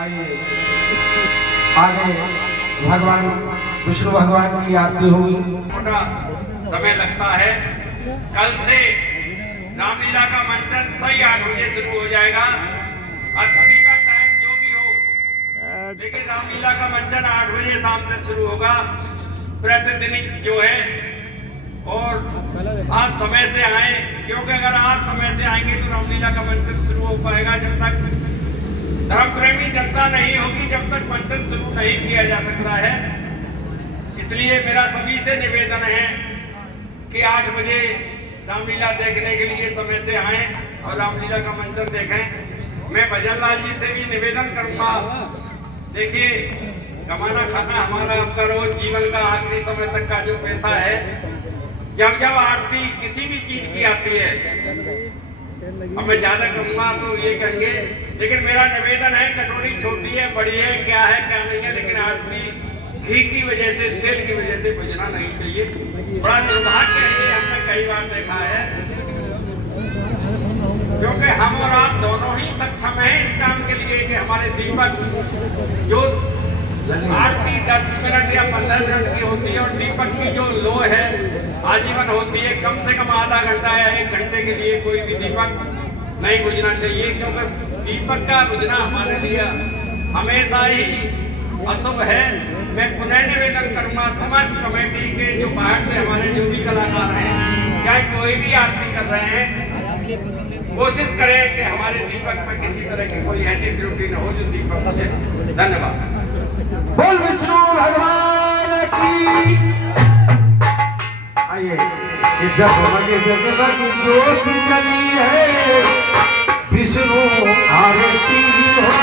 आइए आगे भगवान विष्णु भगवान की आरती होगी। छोटा समय लगता है। कल से रामलीला का मंचन सही 8 बजे शुरू हो जाएगा। अतिथि का टाइम जो भी हो, लेकिन रामलीला का मंचन 8 बजे शाम से शुरू होगा प्रतिदिन जो है। और आप समय से आए, क्योंकि अगर आप समय से आएंगे तो रामलीला का मंचन शुरू हो पाएगा। जब तक धर्म प्रेमी जनता नहीं होगी, जब तक मंचन शुरू नहीं किया जा सकता है। इसलिए मेरा सभी से निवेदन है कि 8 बजे रामलीला देखने के लिए समय से आएं और रामलीला का मंचन देखें। मैं भजन लाल जी से भी निवेदन करूंगा, देखिए कमाना खाना हमारा आपका रोज जीवन का आखिरी समय तक का जो पैसा है, जब जब आरती किसी भी चीज की आती है, अब मैं ज्यादा कहूंगा तो ये कहेंगे, लेकिन मेरा निवेदन है कटोरी छोटी है बड़ी है क्या है क्या नहीं है, लेकिन आरती घी की वजह से तेल की वजह से बुझना नहीं चाहिए। बड़ा दुर्भाग्य है, हमने कई बार देखा है, क्योंकि हम और आप दोनों ही सक्षम हैं इस काम के लिए कि हमारे दीपक जो आरती 10 मिनट या 15 मिनट की होती है और दीपक की जो लो है आजीवन होती है, कम से कम आधा घंटा या 1 घंटे के लिए कोई भी दीपक नहीं बुझना चाहिए, क्योंकि दीपक का बुझना हमारे लिए हमेशा ही अशुभ है। मैं पुनः निवेदन करूंगा समस्त कमेटी के जो बाहर से हमारे जो भी कलाकार हैं, चाहे कोई भी आरती कर रहे हैं, कोशिश करें कि हमारे दीपक में किसी तरह की कोई ऐसी त्रुटि न हो जो दीपक मुझे। धन्यवाद। बोल विष्णु भगवान की। आइए कि जगमग जगमग ज्योति जली है, विष्णु आरती हो।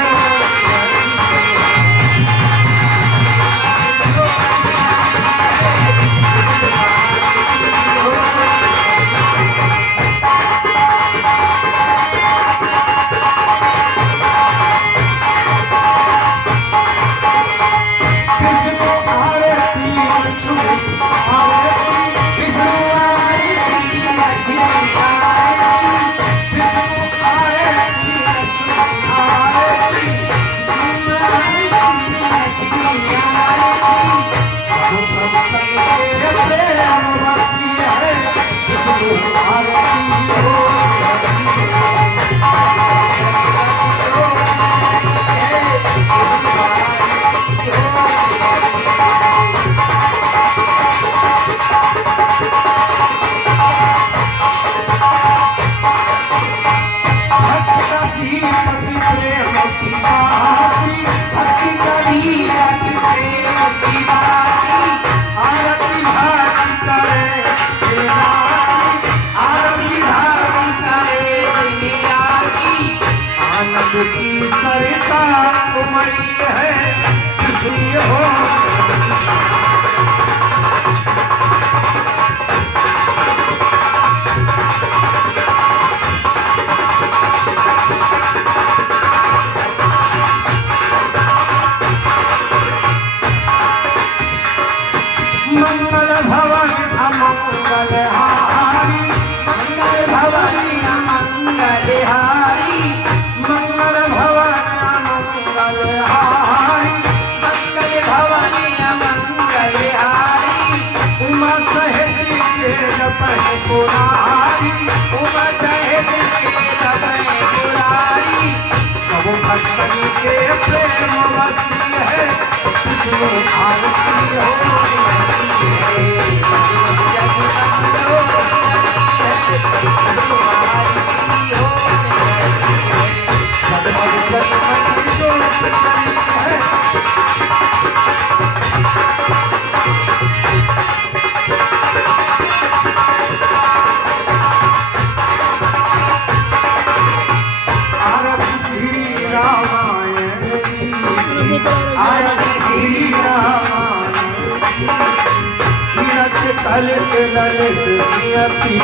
ललित ललित सियती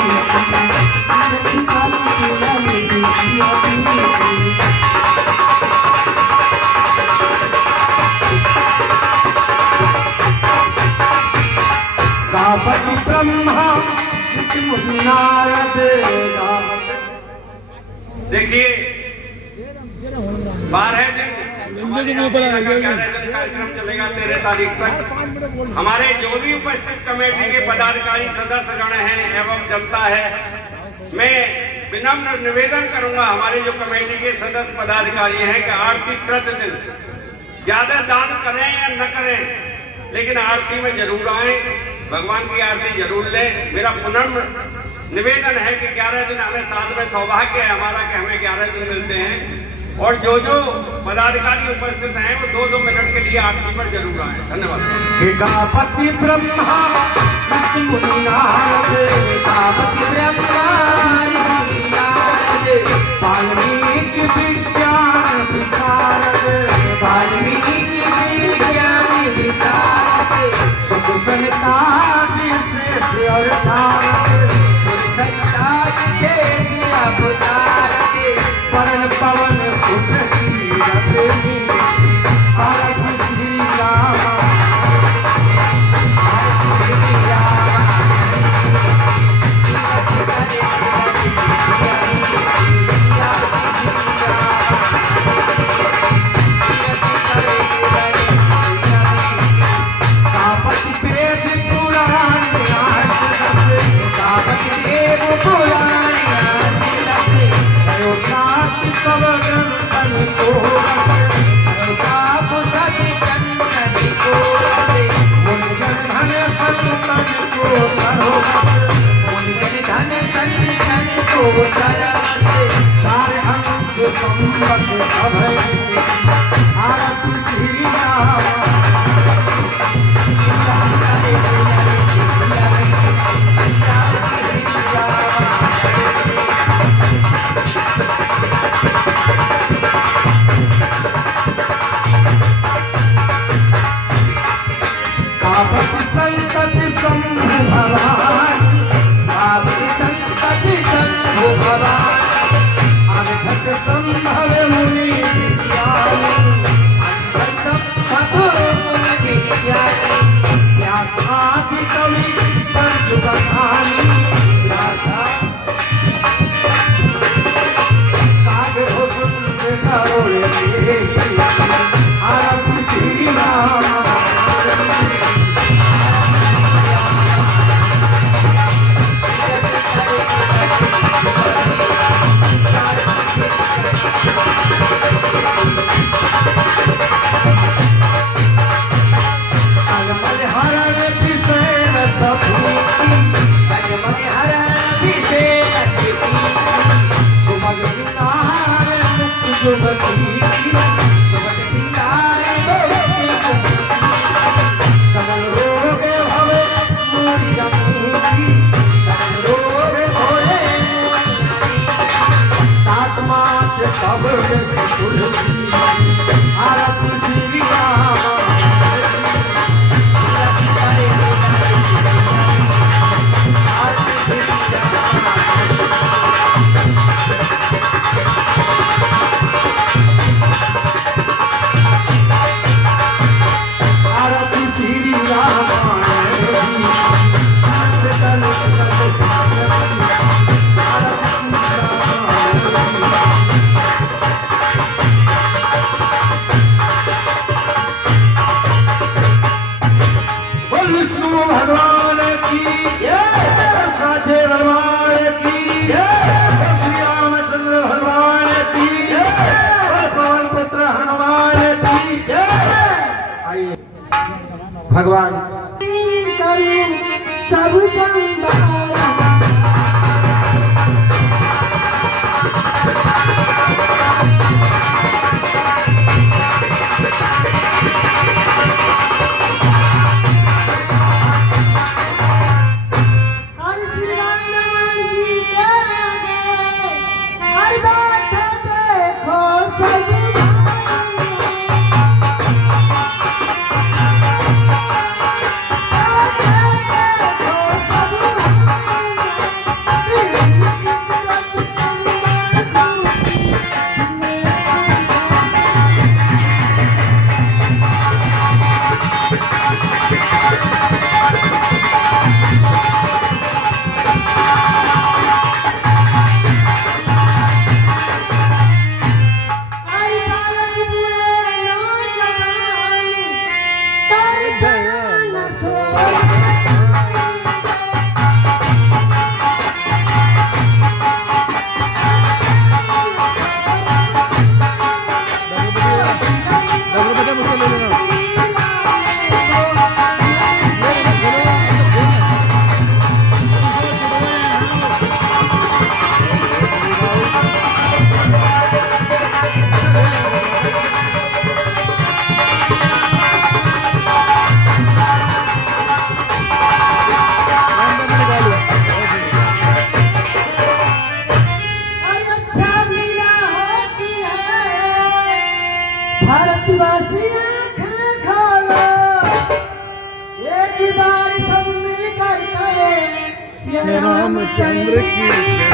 ललित सियती गावति ब्रह्मा मुझ नारद गावति। देखिए 12 दिन हमारे रामलीला का 11 दिन कार्यक्रम चलेगा 13 तारीख तक। हमारे जो भी उपस्थित कमेटी के पदाधिकारी सदस्यगण हैं एवं जनता है, मैं विनम्र निवेदन करूंगा हमारे जो कमेटी के सदस्य पदाधिकारी हैं कि आरती प्रतिदिन ज्यादा दान करें या न करें, लेकिन आरती में जरूर आए, भगवान की आरती जरूर लें। मेरा पुनर्म निवेदन है कि 11 दिन हमें साल में सौभाग्य है हमारा कि हमें 11 दिन मिलते हैं, और जो जो पदाधिकारी उपस्थित हैं वो 2-2 मिनट के लिए आरती पर जरूर आए। धन्यवाद। गीतापति ब्रह्मा विष्णु नारद, गीतापति ब्रह्मा विष्णु नारद, वाल्मीकि विज्ञान विशारद, वाल्मीकि विज्ञान विशारद, सुख संतादि शेष और सारद, सुख संतादि शेष अवतारद, परन पवन सुप्रतीरथ भारत श्री राम, सारे अंश संबत सभय आरती श्री राम। कापति संतति शंभु भवानी, कापति संतति शंभु भवानी, अनघट संभव मुनि विज्ञानी, अनघट संभव मुनि विज्ञानी, व्यास आदि कवि पंच बखानी, व्यास काग भूषण करोड़ आरती श्री राम। तुलसी आरती श्री राम। आरती श्री राम। विष्णु भगवान की साचे भगवान की, श्री रामचंद्र भगवान की, पवन पुत्र हनुमान की। आइए भगवान सब श्री रामचंद्र की जय।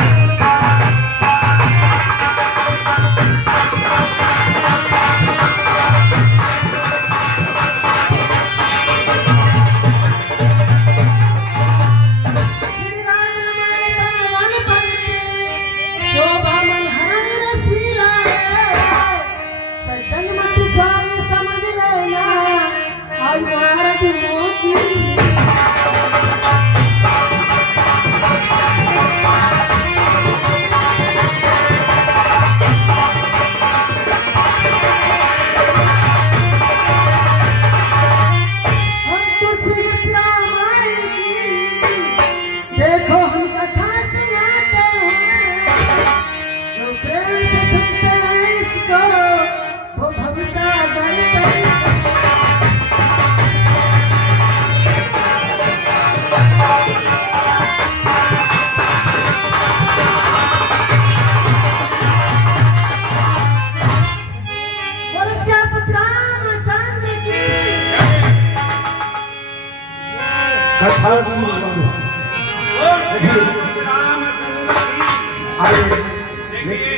कथा सुनो। देखिए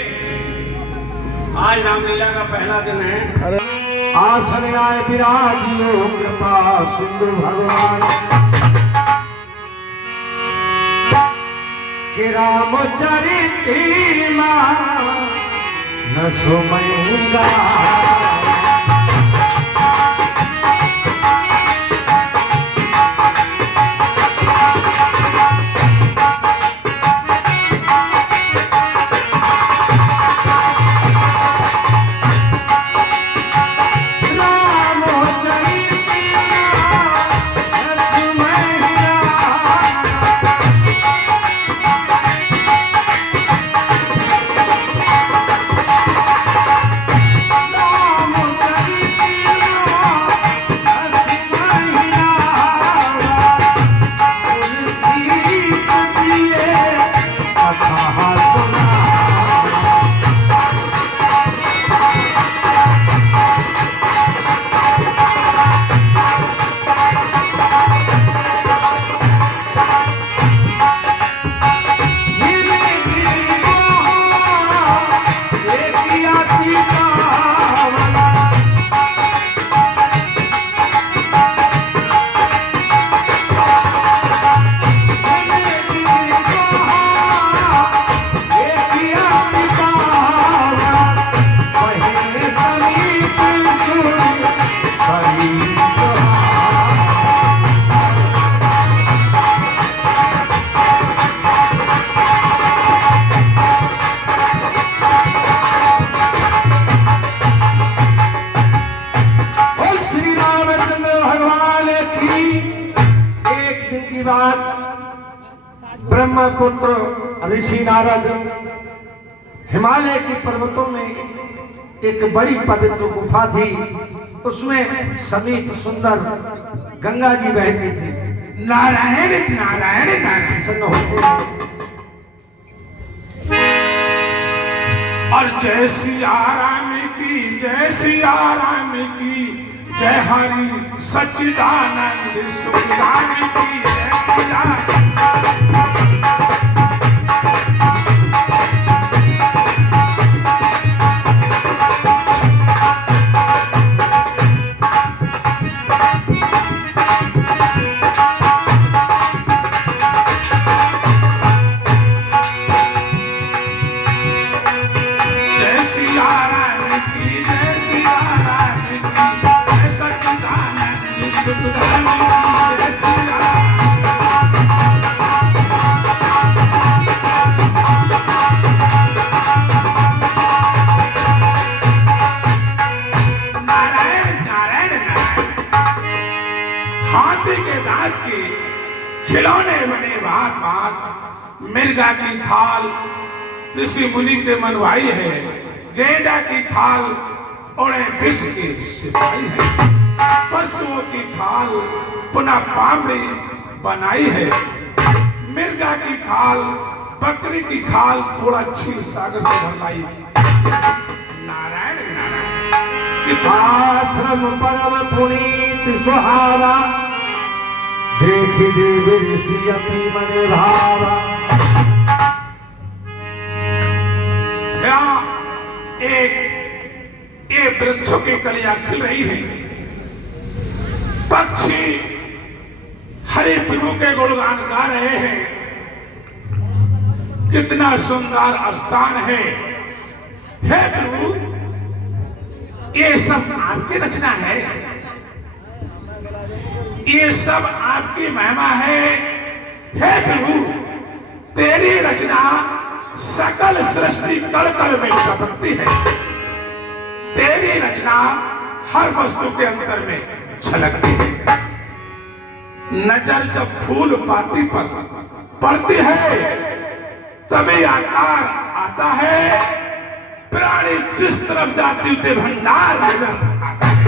आज रामलीला का पहला दिन है। आसन आए विराजियो कृपा सिंधु भगवान के रामचरित न सुमैगा ब्रह्मपुत्र ऋषि नारद हिमालय की पर्वतों में एक बड़ी पवित्र गुफा थी। उसमें समीप सुंदर गंगा जी बहती थी। नारायण नारायण नारायण प्रसन्न होते और जय सिया राम की जय सिया राम की जय हरि सच्चिदानंद सुखदान की जय सिया हाथी के दांत के खिलौने बने बात बात मिर्गा की खाल ऋषि मुनि के मनवाई है। गेंडा की खाल ओढ़े विष के सिपाही है। पशुओं की खाल पुनः पामड़ी बनाई है। मिर्गा की खाल बकरी की खाल थोड़ा क्षीर सागर से भरलाई। नारायण नारायण आश्रम परम पुनीत सुहावा देख देव ऋषि अपनी मने भावा। यहाँ एक ये वृक्षों की कलियां खिल रही है, पक्षी हरे प्रभु के गुणगान गा रहे हैं। कितना सुंदर स्थान है। हे प्रभु, ये सब आपकी रचना है, ये सब आपकी महिमा है। हे प्रभु, तेरी रचना सकल सृष्टि कण कण में टपकती है। तेरी रचना हर वस्तु के अंतर में झलकती है। नजर जब फूल पाती पर पड़ती है तभी आकार आता है। प्राणी जिस तरफ जाती उसे भंडार नजर आता है।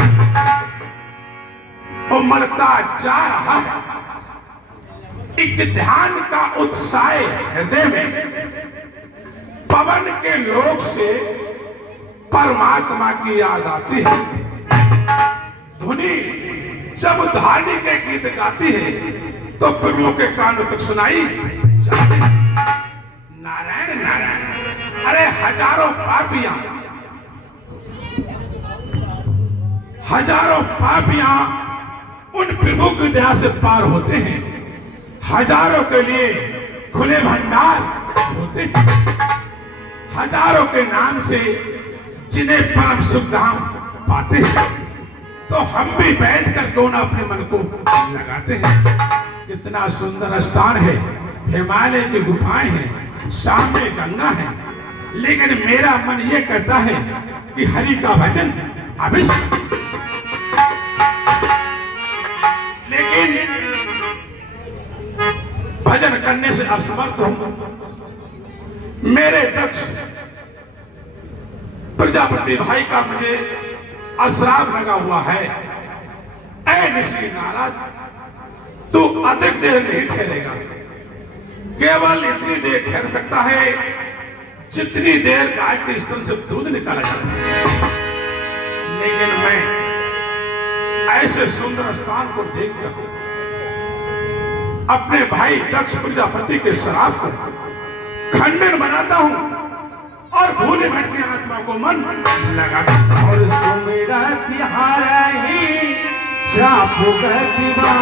उमड़ता जा रहा है एक ध्यान का उत्साह हृदय में। पवन के लोक से परमात्मा की याद आती है। धुनी जब धार्मिक के गीत गाती है तो प्रभु के कानों तक सुनाई जाती है। नारायण नारायण। अरे हजारों पापियां उन प्रभु की दया से पार होते हैं। हजारों के लिए खुले भंडार होते हैं। हजारों के नाम से जिन्हें परम सुख धाम पाते हैं। तो हम भी बैठकर क्यों ना अपने मन को लगाते हैं। कितना सुंदर स्थान है। हिमालय की गुफाएं हैं, सामने गंगा है, लेकिन मेरा मन ये कहता है कि हरि का भजन अभिषेक। लेकिन भजन करने से असमर्थ हूं। मेरे दक्ष प्रजापति भाई का मुझे अश्राप लगा हुआ है। ऐ ऋषि नारद, तू अधिक देर नहीं ठहरेगा। केवल इतनी देर ठहर सकता है जितनी देर गाय के स्तन से दूध निकाला जाता है। लेकिन मैं ऐसे सुंदर स्थान को देखकर अपने भाई दक्ष प्रजापति के श्राप को खंडन बनाता हूं और भूले भटके आत्मा को मन लगाता हूं। और सुमिरत हारहि चापु गतिवा।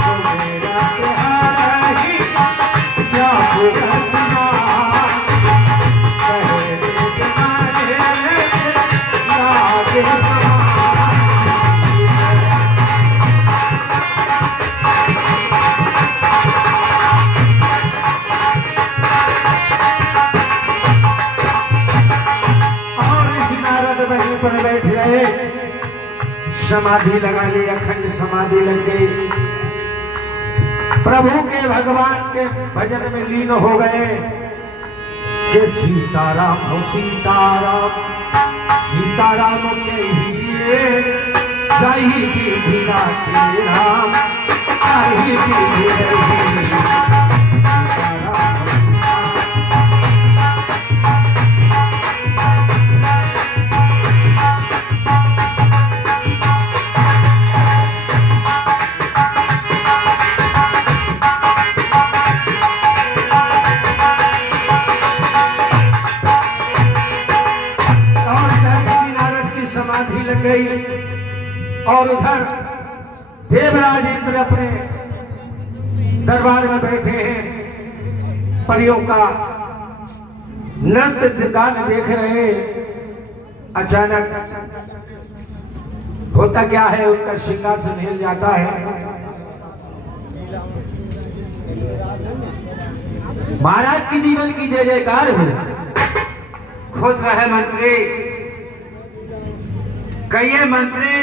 सुमिरत हारहि चापु गतिवा। कहने तुम्हारे लागे समान। पर बैठ गए, समाधि लगा ली, अखंड समाधि लग गई। प्रभु के भगवान के भजन में लीन हो गए कि सीताराम हो सीताराम, सीताराम के लिए जाही विधि राखे राम, जाही विधि रही। समाधि लग गई और उधर देवराज इंद्र अपने दरबार में बैठे हैं। परियों का नृत्य गान देख रहे। अचानक होता क्या है, उनका सिंहासन हिल जाता है। महाराज की जीवन की जय जयकार हो। खुश रहे मंत्री। कहिए मंत्री,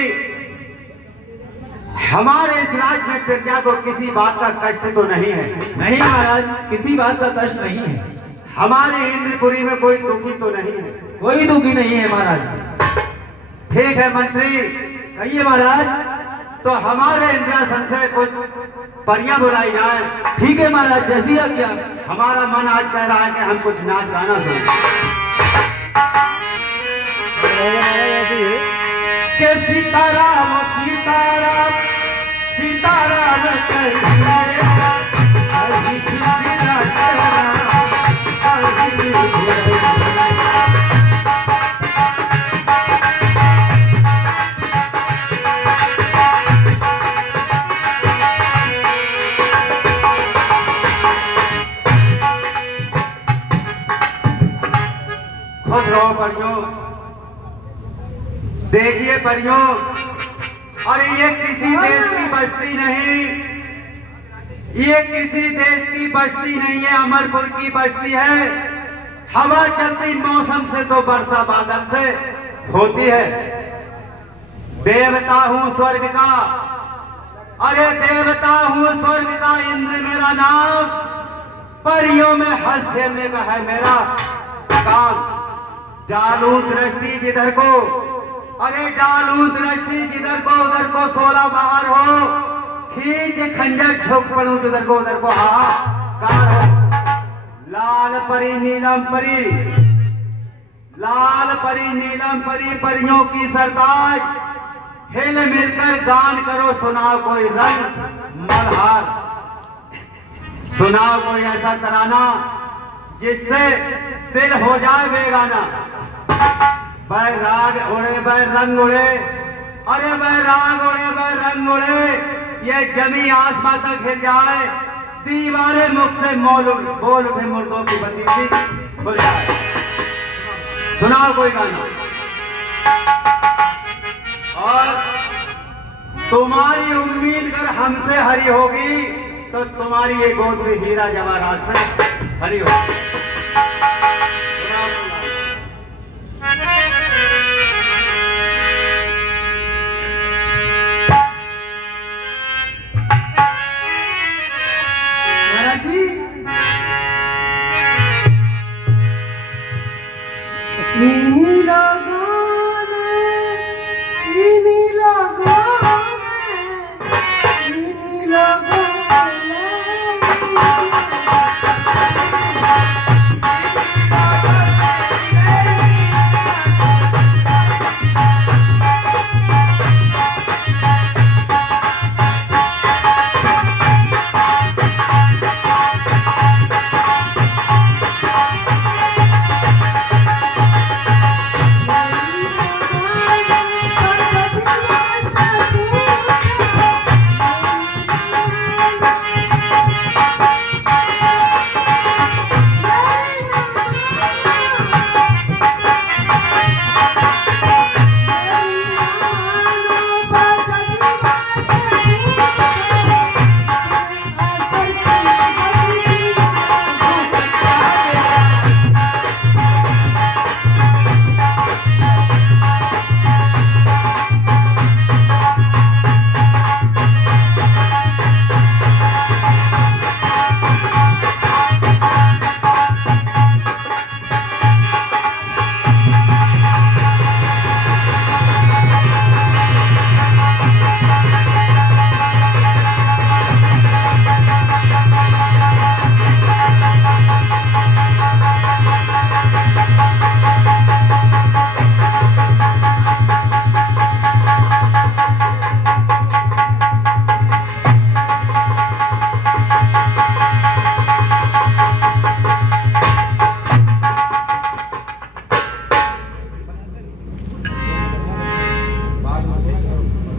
हमारे इस राज में प्रजा को किसी बात का कष्ट तो नहीं है? नहीं महाराज, किसी बात का कष्ट नहीं है। हमारे इंद्रपुरी में कोई दुखी तो नहीं है? कोई दुखी नहीं है महाराज। ठीक है मंत्री, कहिए महाराज। तो हमारे इंद्रासन से कुछ परियां बुलाई जाए। ठीक है महाराज, जैसी आज्ञा। हमारा मन आज कह रहा है कि हम कुछ नाच गाना सुने। के सीताराम सीताराम सीताराम कहिए हरि बिना तेरा हरि बिना। खुश रहो परियों, देखिए परियों, अरे ये किसी देश की बस्ती नहीं, ये किसी देश की बस्ती नहीं है, अमरपुर की बस्ती है। हवा चलती मौसम से तो वर्षा बादल से होती है। देवता हूँ स्वर्ग का, अरे देवता हूँ स्वर्ग का, इंद्र मेरा नाम, परियों में हंस खेलने का है मेरा काम। डालू दृष्टि जिधर को, अरे डालू दृष्टि जिधर को उधर को 16 बाहर हो, खींच खंजर झोंक पड़ू जिधर को उधर को हाहाकार हो। लाल परी नीलम परी, लाल परी नीलम परी, परियों की सरताज, हिल मिलकर गान करो, सुनाओ कोई रंग मल्हार, सुनाओ कोई ऐसा तराना जिससे दिल हो जाए बेगाना। वह राग उड़े वह रंग उड़े, अरे वह राग उड़े वह रंग उड़े, ये जमी आसमां तक हिल जाए, दीवारें मुख से बोल उठे, मुर्दों की बंदी सी खुल जाए। सुनाओ कोई गाना। और तुम्हारी उम्मीद अगर हमसे हरी होगी तो तुम्हारी ये गोद में हीरा जवाहरात से हरी होगी। महाराज जी, इन्हीं लोगों ने, इन्हीं लोगों ने, इन्हीं लोगों ने,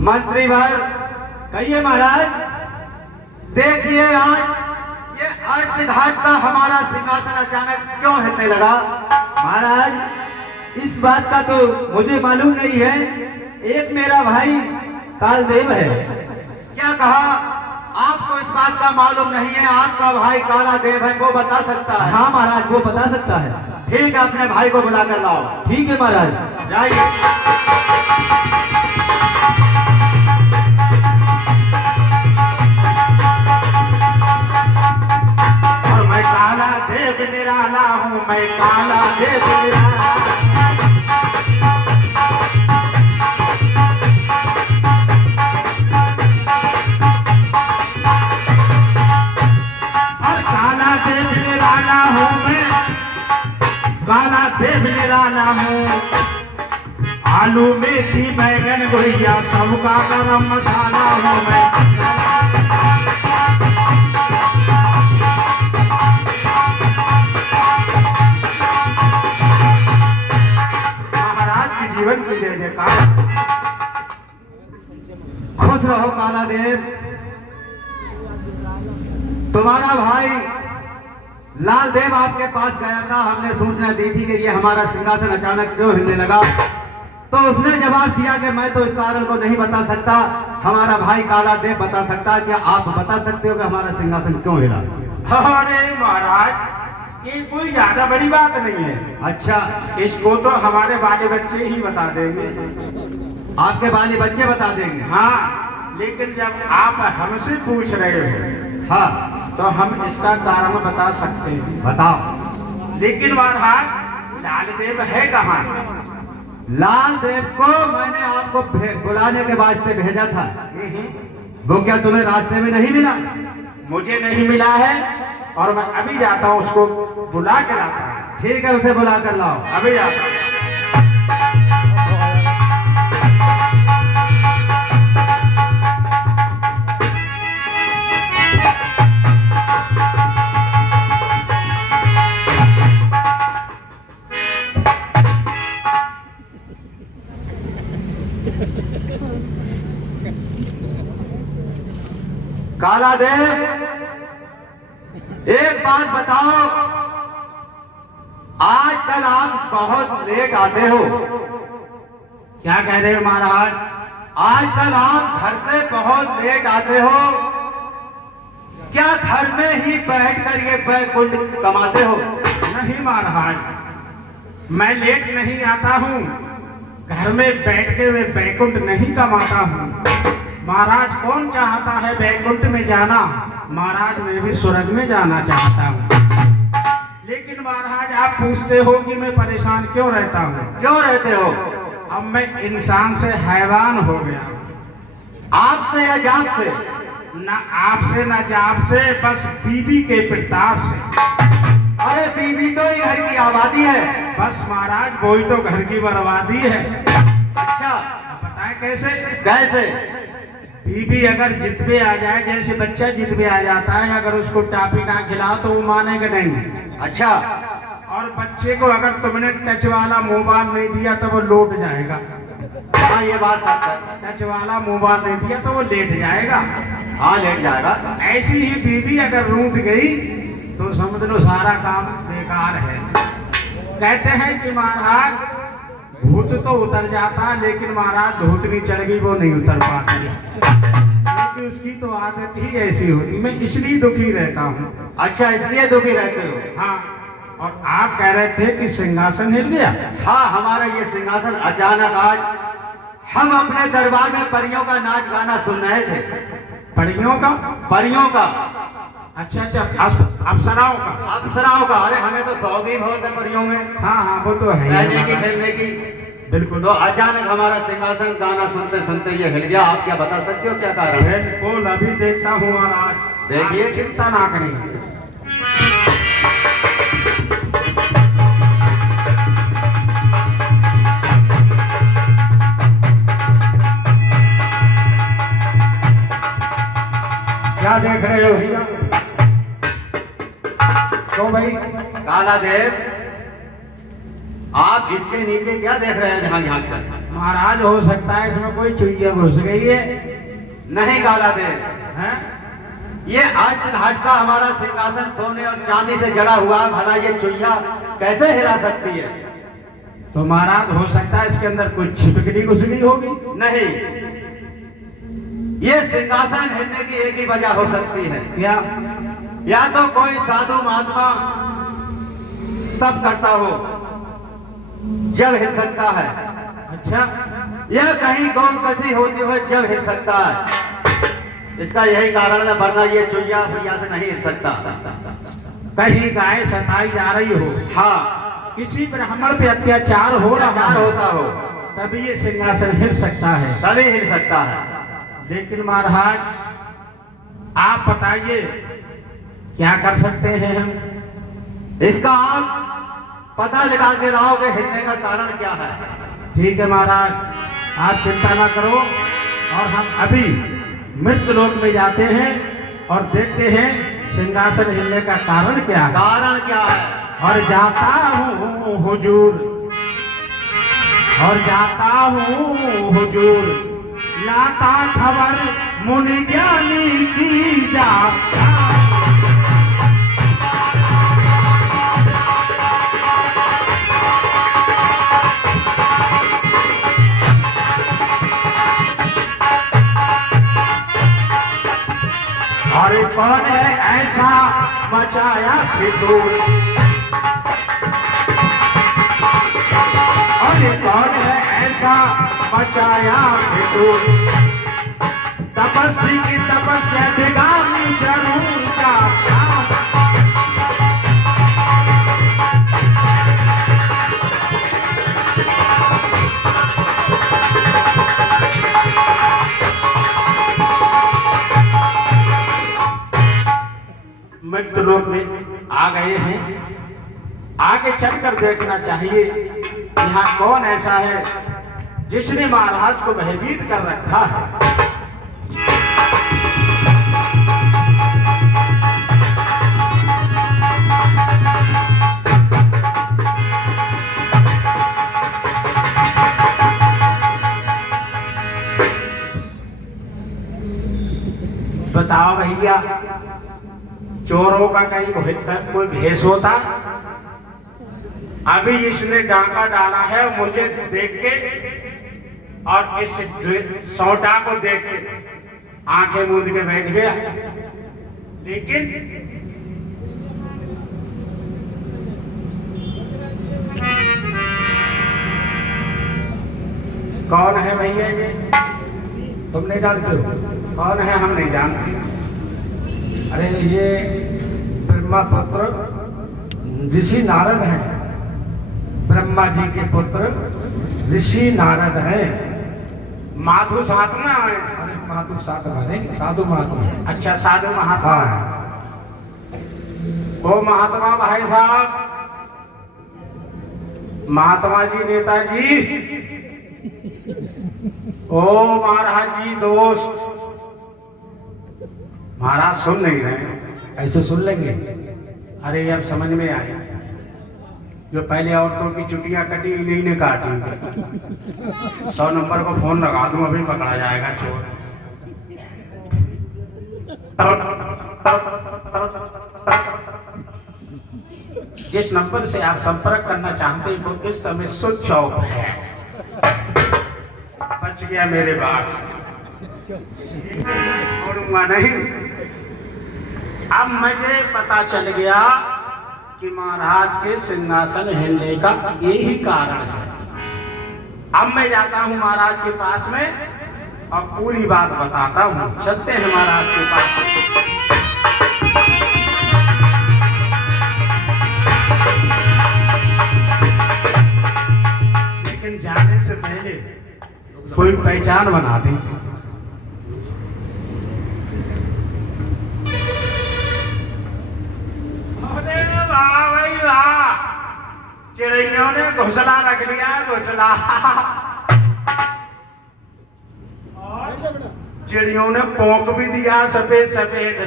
मंत्री भर कहिए महाराज। देखिए आज ये अष्ट घाट का हमारा सिंहासन अचानक क्यों हिलने लगा? महाराज इस बात का तो मुझे मालूम नहीं है, एक मेरा भाई कालदेव है। क्या कहा? आपको इस बात का मालूम नहीं है? आपका भाई काला देव है, वो बता सकता है। हाँ महाराज, वो बता सकता है। ठीक है, अपने भाई को बुला कर लाओ। ठीक है महाराज। जाइए। निराला हूँ मैं, काला देव निराला। और काला देव निराला हूँ मैं, काला देव निराला हूँ, आलू मेथी बैगन भुजिया सबका गरम मसाला हूँ मैं। महाराज की जीवन की जय जयकार। खुश रहो काला देव। तुम्हारा भाई लाल देव आपके पास गया था, हमने सूचना दी थी कि ये हमारा सिंहासन अचानक क्यों हिलने लगा, तो उसने जवाब दिया कि मैं तो इस कारण को नहीं बता सकता, हमारा भाई काला देव बता सकता है। क्या आप बता सकते हो कि हमारा सिंहासन क्यों हिला? अरे महाराज ये कोई ज्यादा बड़ी बात नहीं है। अच्छा, इसको तो हमारे बाले बच्चे ही बता देंगे। आपके बाली बच्चे बता देंगे? हाँ, लेकिन जब आप हमसे पूछ रहे हो हाँ, तो हम इसका कारण बता सकते हैं। बताओ। लेकिन महाराज लाल देव है कहाँ? लाल देव को मैंने आपको बुलाने के वास्ते भेजा था, वो क्या तुम्हें रास्ते में नहीं मिला? मुझे नहीं मिला है और मैं अभी जाता हूँ उसको बुला के लाता हूँ। ठीक है, उसे बुला कर लाओ। अभी जाता हूँ। काला देव, एक बात बताओ, आजकल आप बहुत लेट आते हो। क्या कह रहे हो महाराज? आजकल आप घर से बहुत लेट आते हो। क्या घर में ही बैठकर ये बैकुंठ कमाते हो? नहीं महाराज, मैं लेट नहीं आता हूँ। घर में बैठ के मैं बैकुंठ नहीं कमाता हूँ। महाराज कौन चाहता है बैकुंठ में जाना? महाराज मैं भी स्वर्ग में जाना चाहता हूँ। लेकिन महाराज आप पूछते हो कि मैं परेशान क्यों रहता हूँ? क्यों रहते हो? अब मैं इंसान से हैवान हो गया। आपसे या जाप से? ना आपसे ना जाप से, बस बीबी के प्रताप से। अरे बीबी तो ये घर की आबादी है। बस महाराज वही तो घर की बर्बादी है। अच्छा, बताएं कैसे? कैसे? बीबी अगर जिद पे आ जाए, जैसे बच्चा जिद पे आ जाता है, अगर उसको टापी ना खिलाओ तो वो मानेगा नहीं। अच्छा, और बच्चे को अगर तुमने टच वाला मोबाइल नहीं दिया तो वो लौट जाएगा। हाँ ये बात सच है। टच वाला मोबाइल नहीं दिया तो वो लेट जाएगा। हाँ लेट जाएगा। ऐसी ही बीबी अगर रूठ गई तो समझ लो सारा काम बेकार है। कहते हैं कि महाराज भूत तो उतर जाता है, लेकिन महाराज धूतनी चढ़ गई वो नहीं उतर पाती है, क्योंकि उसकी तो आदत ही ऐसी होती। मैं इसलिए दुखी रहता हूँ। अच्छा, इसलिए दुखी रहते हो? हाँ, और आप कह रहे थे कि सिंहासन हिल गया। हाँ, हमारा ये सिंहासन अचानक आज हम अपने दरबार में परियों का नाच गाना सुन रहे थे। परियों का? परियों का? अच्छा अच्छा, अप्सराओं का? अप्सराओं का? अरे हमें तो शौक ही बहुत है परियों में, हाँ हाँ वो तो है रहने की खेलने की। बिल्कुल। तो अचानक हमारा सिंहासन गाना सुनते सुनते ये हिल गया। आप क्या बता सकते हो क्या कारण है? बिल्कुल, अभी देखता हूँ महाराज। देखिए। आप चिंता ना करें। क्या देख रहे हो भैया? तो भाई काला देव, आप इसके नीचे क्या देख रहे हैं जहाँ झांक कर? महाराज हो सकता है इसमें कोई चुईया घुस गई है। नहीं काला देव, हैं? ये अष्ट धाट का हमारा सिंहासन सोने और चांदी से जड़ा हुआ है, भला ये चुईया कैसे हिला सकती है? तो महाराज हो सकता है इसके अंदर कुछ छिपकली घुस गई होगी। नहीं, ये सिंहासन हिलने की एक ही वजह हो सकती है। क्या? या तो कोई साधु महात्मा तब करता हो जब हिल सकता है। अच्छा, या कहीं गौ कसी होती हो जब हिल सकता है। इसका यही कारण है, वरना ये चुईया भैया से नहीं हिल सकता। कहीं गाय सताई जा रही हो, हाँ, किसी ब्राह्मण पे अत्याचार हो रहा अत्याचार होता हो तभी ये सिंहासन हिल सकता है। तभी हिल सकता है। लेकिन महाराज आप बताइए क्या कर सकते हैं हम? इसका आप पता लगा के लाओ कि हिलने का कारण क्या है। ठीक है महाराज, आप चिंता ना करो। और हम अभी मृत्यु लोक में जाते हैं और देखते हैं सिंहासन हिलने का कारण क्या है। कारण क्या है? और जाता हूँ हुजूर, और जाता हूँ हुजूर, लाता खबर मुनि ज्ञानी की जाता। अरे कौन है ऐसा मचाया फितूर, अरे कौन है ऐसा मचाया फितूर, तपस्वी की तपस्या दिगामी जरूर जाता। मृत्यु लोक में आ गए हैं, आगे चलकर देखना चाहिए यहाँ कौन ऐसा है जिसने महाराज को भयभीत कर रखा है। बताओ भैया, चोरों का कहीं कोई भेष होता? अभी इसने डांका डाला है मुझे देख के, और इस सौटा को देख के आंखें मूंद के बैठ गया। लेकिन कौन है भैया ये? तुम नहीं जानते हो? कौन है? हम नहीं जानते। अरे ये ब्रह्मपुत्र ऋषि नारद हैं, ब्रह्मा जी के पुत्र ऋषि नारद हैं। माधु साधना है। अरे माधु साधना नहीं, साधु महात्मा। अच्छा, साधु महात्मा है। ओ महात्मा भाई साहब, महात्मा जी, नेताजी, ओ महाराज जी दोस्त। महाराज सुन नहीं रहे, ऐसे सुन लेंगे। अरे अब समझ में आया, जो पहले औरतों की चुटियां कटी इन्हीं ने काटी। 100 नंबर को फोन लगा दूं, अभी पकड़ा जाएगा चोर। जिस नंबर से आप संपर्क करना चाहते हैं वो इस समय स्विच ऑफ है। बच गया मेरे पास, छोड़ूंगा नहीं। अब मुझे पता चल गया कि महाराज के सिंहासन हिलने का यही कारण है। अब मैं जाता हूं महाराज के पास में और पूरी बात बताता हूं। चलते हैं महाराज के पास। लेकिन जाने से पहले कोई पहचान बना दी। चिड़ियों ने घोंसला रख लिया, घोंसला। चिड़ियों ने पोंक भी दिया, सफेद सफेद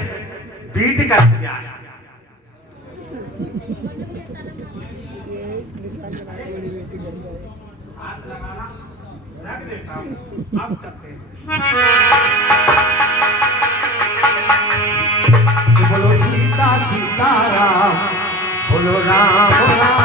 बीट कर दिया। हाथ लगाना रख देता हूं। अब चलते हैं। बोलो सीता सीताराम, बोलो राम राम।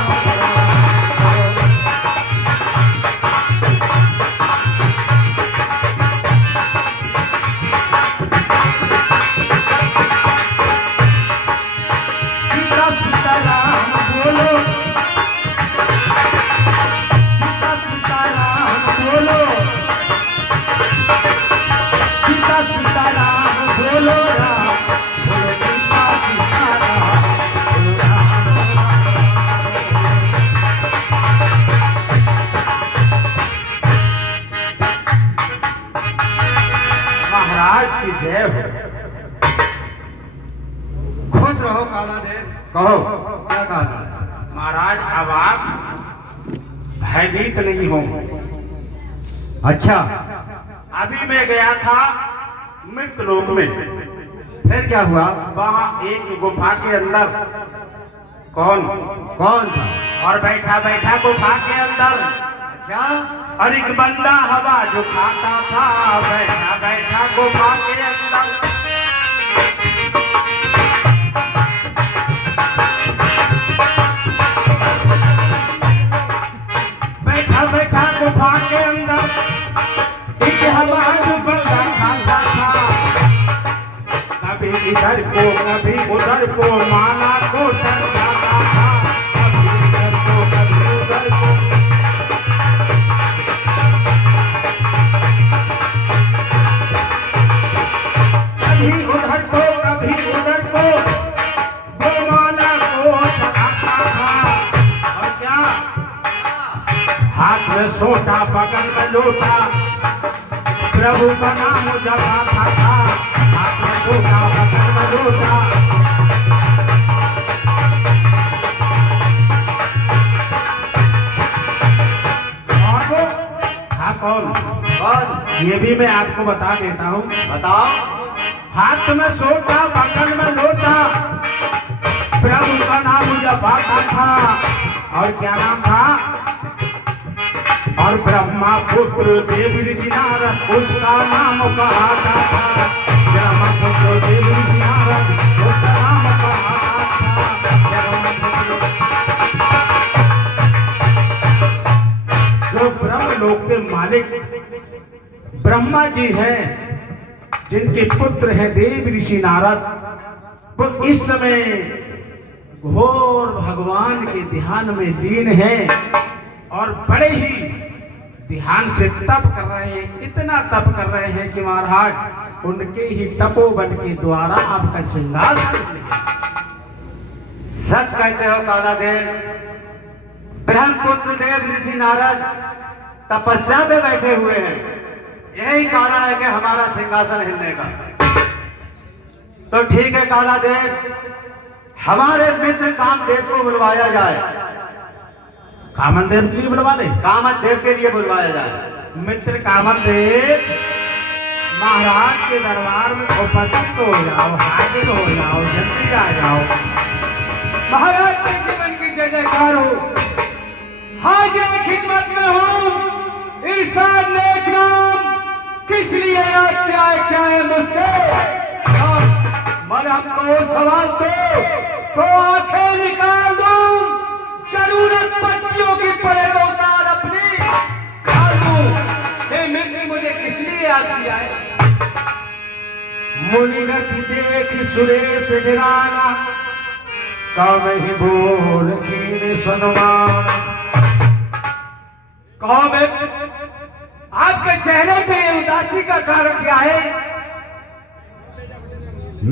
की जय हो। खुश रहो कालादेव। कहो क्या कहना है? महाराज अब आप भयभीत नहीं हो। अच्छा, अभी मैं गया था मृतलोक में। फिर क्या हुआ? वहां एक गुफा के अंदर कौन कौन था? और बैठा बैठा गुफा के अंदर अच्छा, और एक बंदा हवा जो खाता था, बैठा बैठा गुफा के अंदर। बैठा बैठा गुफा के अंदर एक हवा जो बंदा खाता था, कभी इधर को कभी उधर को माला को टंगाता था, कभी इधर को कभी उधर को। कभी उधर को कभी उधर को वो माला को चढ़ाता था। और क्या हाथ में सोटा बगल में लोटा, प्रभु का नाम जपाता था। हाथ में सोटा बगल में लोटा, और वो था कौन? कौन? ये भी मैं आपको बता देता हूँ। बताओ। हाथ में सोटा बगल में लोटा, प्रभु का नाम जपाता था। और क्या नाम था? और ब्रह्मा पुत्र देव ऋषि नारद उसका नाम कहता था। ब्रह्मा पुत्र देव ऋषि नारद उसका नाम कहता था। जो ब्रह्मलोक के मालिक ब्रह्मा जी हैं, जिनके पुत्र हैं देव ऋषि नारद, वो इस समय घोर भगवान के ध्यान में लीन हैं और बड़े ही ध्यान से तप कर रहे हैं। इतना तप कर रहे हैं कि महाराज उनके ही तपोबल के द्वारा आपका सिंहासन मिल गया। सच कहते हो कालादेव। ब्रह्मपुत्र देव ऋषि नारद तपस्या पे बैठे हुए हैं, यही कारण है कि हमारा सिंहासन हिलने का। तो ठीक है कालादेव, हमारे मित्र कामदेव को बुलवाया जाए। कामदेव के लिए बुलवा दे। कामदेव के लिए बुलवाया जाए। मित्र कामदेव महाराज के दरबार में उपस्थित हो जाओ, हाजिर हो जाओ, जल्दी आ जाओ। महाराज के जीवन की जय जयकार हो। हाजिर खिदमत में हूँ। इरशाद नेक नाम किस लिए याद किया है, क्या है मुझसे? मन हमको सवाल तो आंखें निकाल दूं। जरूरत पट्टियों की पड़े तो उतार अपनी खा दूं। हे मित्र, मुझे किस लिए याद किया है? मुनिगति देख सुरेश जनाना, कब ही बोल कीन सनमान। कहो मित्र, आपके चेहरे पे ये उदासी का कारण क्या है?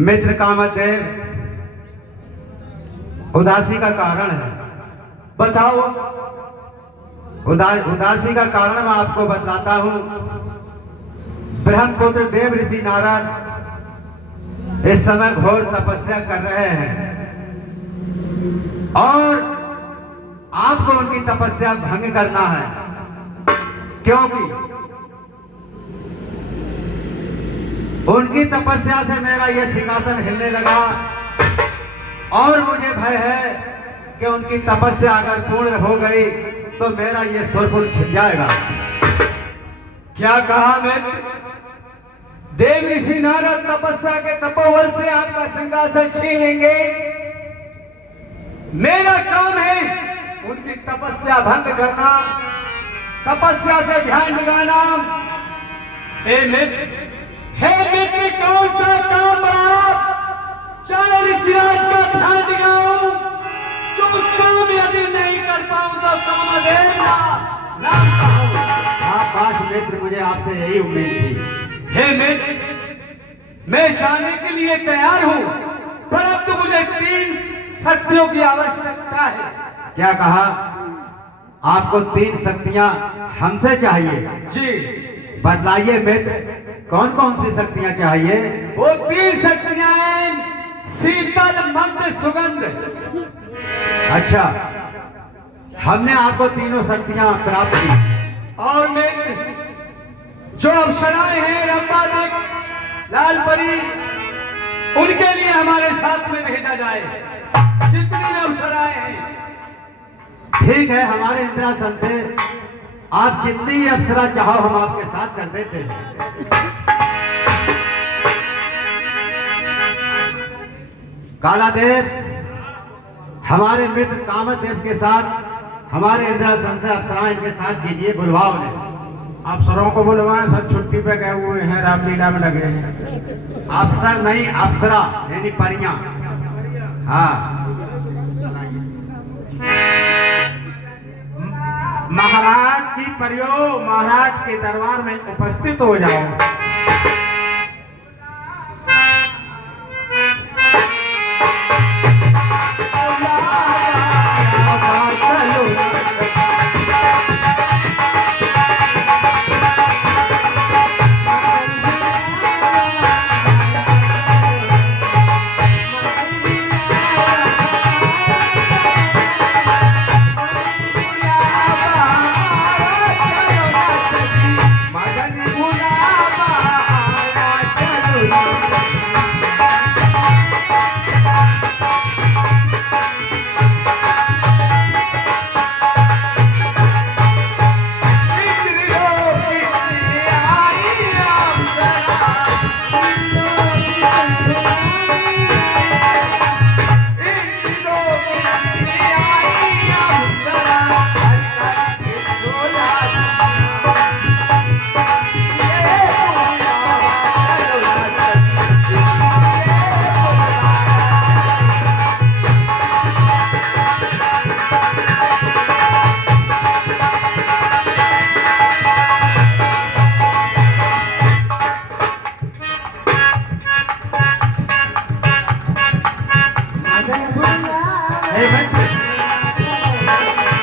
मित्र कामदेव, उदासी का कारण है। बताओ। उदासी का कारण मैं आपको बतलाता हूं। ब्रह्मपुत्र देव ऋषि नारद इस समय घोर तपस्या कर रहे हैं और आपको उनकी तपस्या भंग करना है, क्योंकि उनकी तपस्या से मेरा यह सिंहासन हिलने लगा और मुझे भय है कि उनकी तपस्या अगर पूर्ण हो गई तो मेरा यह सुरपुर छिप जाएगा। क्या कहा मित्र? देव ऋषि नारद तपस्या के तपोबल से आपका सिंहासन छीन लेंगे। मेरा काम है उनकी तपस्या भंग करना, तपस्या से ध्यान दिलाना। हे मित्र, कौन सा काम बड़ा चाहे ऋषिराज का ध्यान दिलाऊं, जो काम यदि नहीं कर पाऊं तो कामदेव नाम कहूं। शाबाश मित्र, मुझे आपसे यही उम्मीद थी। हे मित्र, मैं शादी के लिए तैयार हूं, परंतु मुझे 3 शक्तियों की आवश्यकता है। क्या कहा? आपको 3 शक्तियां हमसे चाहिए? जी। बतलाइए मित्र, कौन कौन सी शक्तियां चाहिए? वो 3 शक्तियां हैं। शीतल, मंद, सुगंध। अच्छा, हमने आपको तीनों शक्तियां प्राप्त की। और मित्र, जो अप्सराएं हैं रंबा देव, लाल परी, उनके लिए हमारे साथ में भेजा जाए। जितनी भी अप्सराएं हैं। ठीक है, हमारे इंद्रासन से आप जितनी अप्सरा चाहो हम आपके साथ कर देते हैं। कालादेव हमारे मित्र कामदेव के साथ हमारे इंद्रासन से अप्सराएं इनके साथ कीजिए, बुलवाओ उन्हें। अफसरों को बुलवाएं, सब छुट्टी पे गए हुए हैं, रामलीला में लगे हैं। अफसर नहीं, अप्सरा यानी परियां। हाँ, महाराज की परियो महाराज के दरबार में उपस्थित हो जाओ।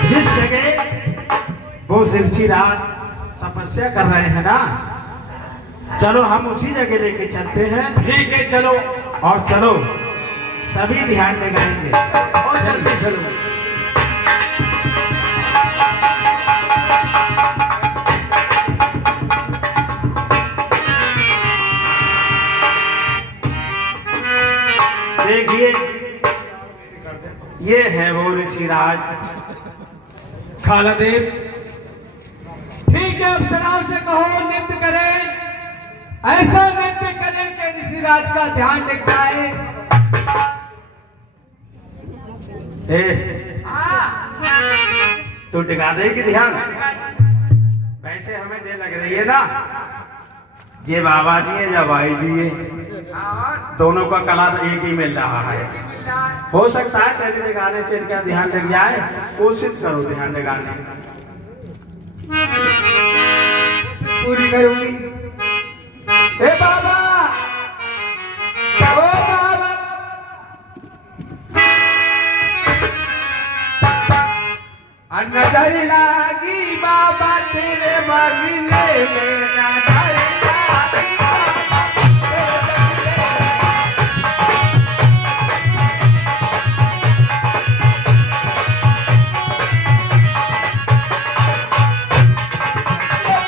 जिस जगह वो ऋषिराज तपस्या कर रहे हैं ना, चलो हम उसी जगह लेके चलते हैं। ठीक है, चलो। और चलो सभी ध्यान देंगे और जल्दी चलो। देखिए ये है वो ऋषिराज। कालादेव ठीक है, अप्सराओं से कहो नृत्य करें, ऐसा नृत्य करें कि ऋषिराज का ध्यान दिख जाए। तू टिका देगी ध्यान? वैसे हमें ये लग रही है ना, ये बाबा जी है या भाई जी है, दोनों का कला एक ही मिल रहा है। हो सकता है तेरे गाने से इनका ध्यान लग जाए, कोशिश करो ध्यान लगाने। पूरी करूंगी। ए बाबा, ओ बाबा, नजर लागी बाबा तेरे बगले में, नजर लागी बाबा तेरे बगले में,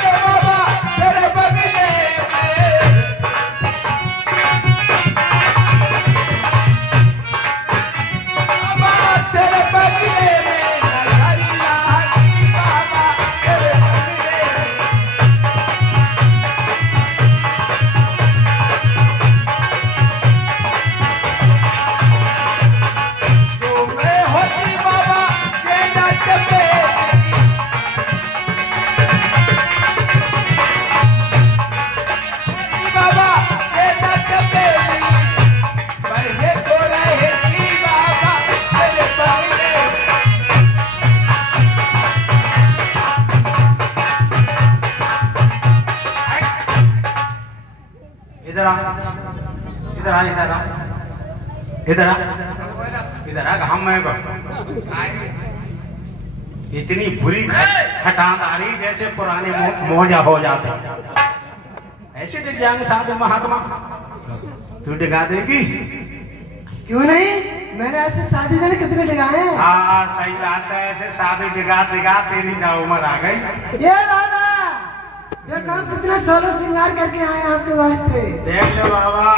बाबा तेरे बगले में, बाबा तेरे बगले में, नजर लागी बाबा तेरे बगले में। जो मैं होती बाबा के नाच पे, बाबा के नाच पे, पहले तो रहती बाबा तेरे बगले में। इधर आ, इधर आ, इधर आ, इधर आ, इधर आ। हम मैं इतनी बुरी खटान आ रही जैसे पुराने मोजा हो जाते ऐसे डिग जाएंगे साधु महात्मा। तू डिगा देगी? क्यों नहीं, मैंने ऐसे साधु जन कितने डिगाए हैं। हाँ सही बात है, ऐसे साधु डिगा डिगा तेरी जा उम्र आ गई। ये बाबा देखो हम कितना सोलो श्रृंगार करके आए हैं आपके वास्ते। देख लो बाबा,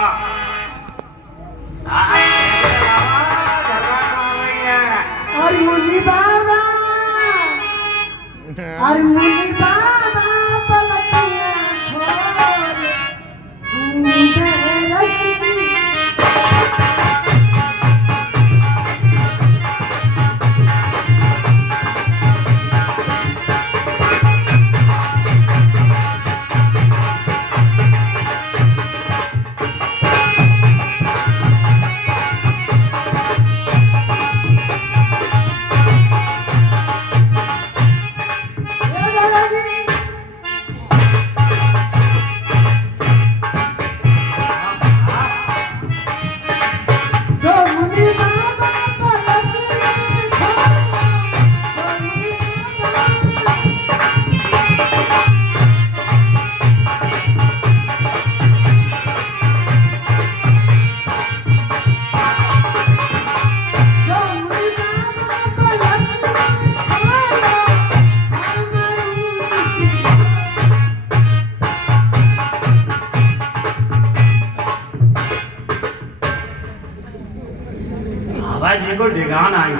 और मुन्नी बाबा, और मुन्नी बाबा पलकियां खोल, दूधे रसदी। बाबा जी को डिगान आई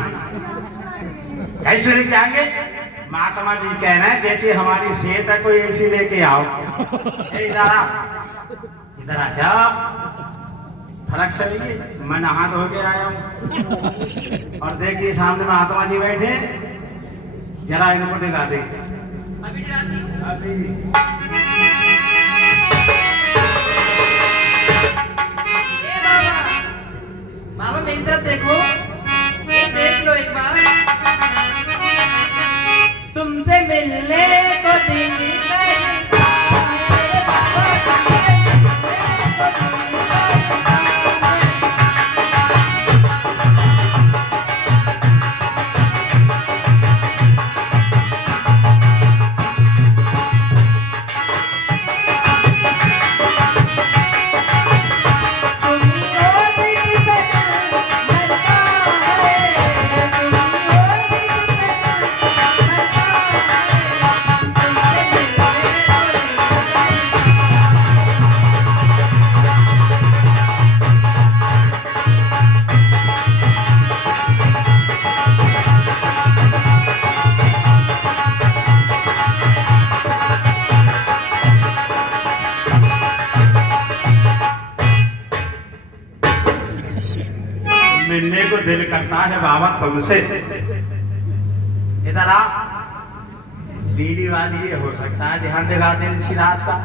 कैसे लेके आएंगे? महात्मा जी कह रहे हैं जैसे हमारी सेहत है कोई ऐसी लेके आओ। इधर आ, इधर आ जा, फर्क से लीजिए। मैं नहा धो के आया हूँ और देखिए सामने महात्मा जी बैठे, जरा इनको डिगा दे। अभी बाबा मेरी तरफ देखो, ये देख लो एक बार। तुमसे मिलने को दिल करता है बाबा, तुमसे मिलने को दिल करता है। मिलने को दिल करता है बाबा तुमसे। इधर आ, लीली वाली ये हो सकता है ध्यान दिखा दे सिराज का,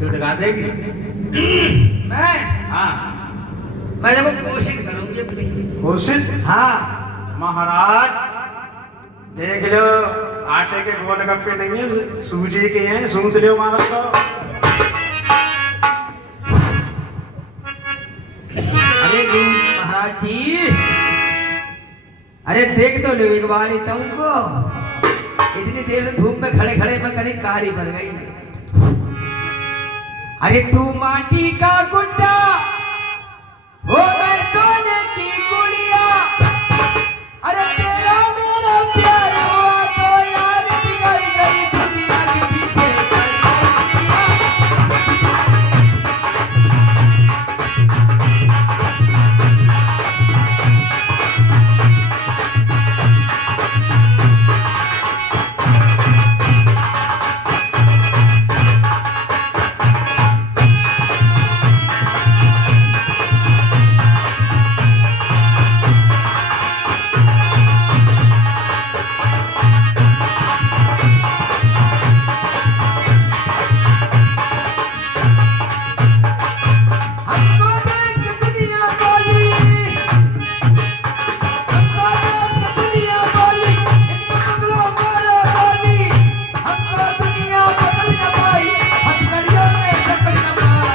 तू दिखा देगी? मैं हाँ मैं देखो कोशिश करूंगी अपनी। कोशिश? हाँ महाराज देख लो, आटे के गोलगप्पे नहीं है, सूजी के हैं, सूत लो महाराज को। अरे गुरु महाराज जी, अरे देख तो लो एक बार ही तुमको। इतनी देर से धूप में खड़े खड़े मैं कहीं कारी भर गई। अरे तू माटी का गुड्डा हो, मैं सोने की गुड़िया। अरे तेरा मेरा प्यार हुआ तो यार बिगड़ गई दुनिया के पीछे पड़ गई दुनिया। हमको देख दुनिया बोली, हमको देख दुनिया बोली, इनको पकड़ो मारो बोली। हमको दुनिया पकड़ न पाई, हथकड़ियों में जकड़ न पाई।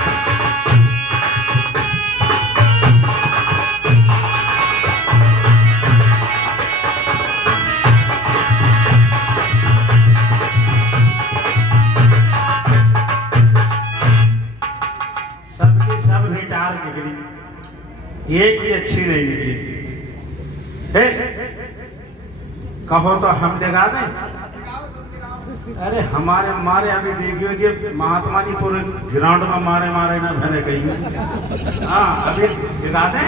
सबकी सब रिटार निकली, एक भी अच्छी नहीं निकली। हे, कहो तो हम जगा दें? अरे हमारे मारे अभी देखियो जी महात्मा जी पूरे ग्राउंड में मारे मारे ना भले कहीं। हाँ अभी दिखा दें,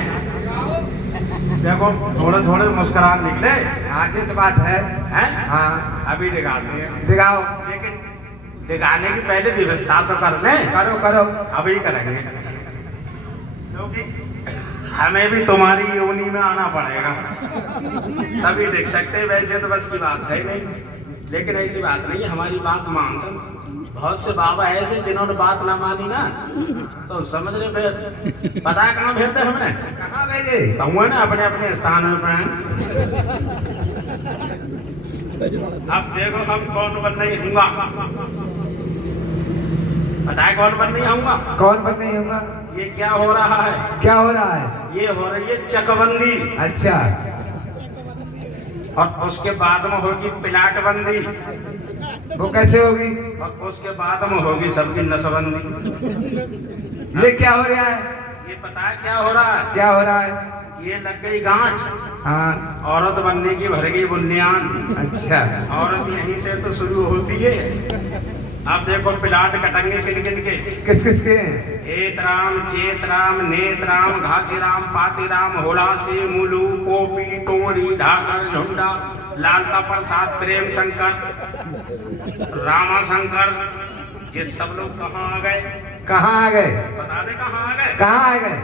देखो थोड़े थोड़े मुस्कुराहट निकले। आगे तो बात है। हैं? हाँ अभी दिखाते हैं, दिखाओ। लेकिन दिखाने की पहले व्यवस्था तो कर लें। करो करो। अभी करेंगे, क्योंकि हमें भी तुम्हारी योनि में आना पड़ेगा तभी देख सकते हैं। वैसे तो बस की बात है नहीं, लेकिन ऐसी बात नहीं है, हमारी बात मानते। बहुत से बाबा ऐसे जिन्होंने बात ना मानी ना तो समझ रहे फिर पता है कहाँ भेजते हमने, कहाँ भेजे? कहूँगा ना अपने अपने स्थान पे। अब देखो हम कौन बन नहीं होगा, पता है कौन बन नहीं होगा? कौन बन नहीं होगा? ये क्या हो रहा है? क्या हो रहा है? ये हो रही है चकबंदी। अच्छा। और उसके बाद में होगी प्लाट बंदी, वो कैसे होगी? और उसके बाद में होगी सबकी नसबंदी। ये क्या हो रहा है? ये पता है क्या हो रहा है? क्या हो रहा है? ये लग गई गांठ, हाँ। औरत बनने की भर गई बुनियाद। अच्छा। औरत यहीं से तो शुरू होती है। अब देखो प्लाट कटेंगे किन किन के? किस किस के? हेत राम, चेत राम, नेत राम, घासी राम, पाती राम, होलासी, मुलू, पोपी, टोड़ी, ढाकर, झुंडा, लालता प्रसाद, प्रेम शंकर, रामा शंकर। ये सब लोग कहाँ आ गए? कहाँ आ गए? बता दे कहाँ आ गए? कहाँ आ गए?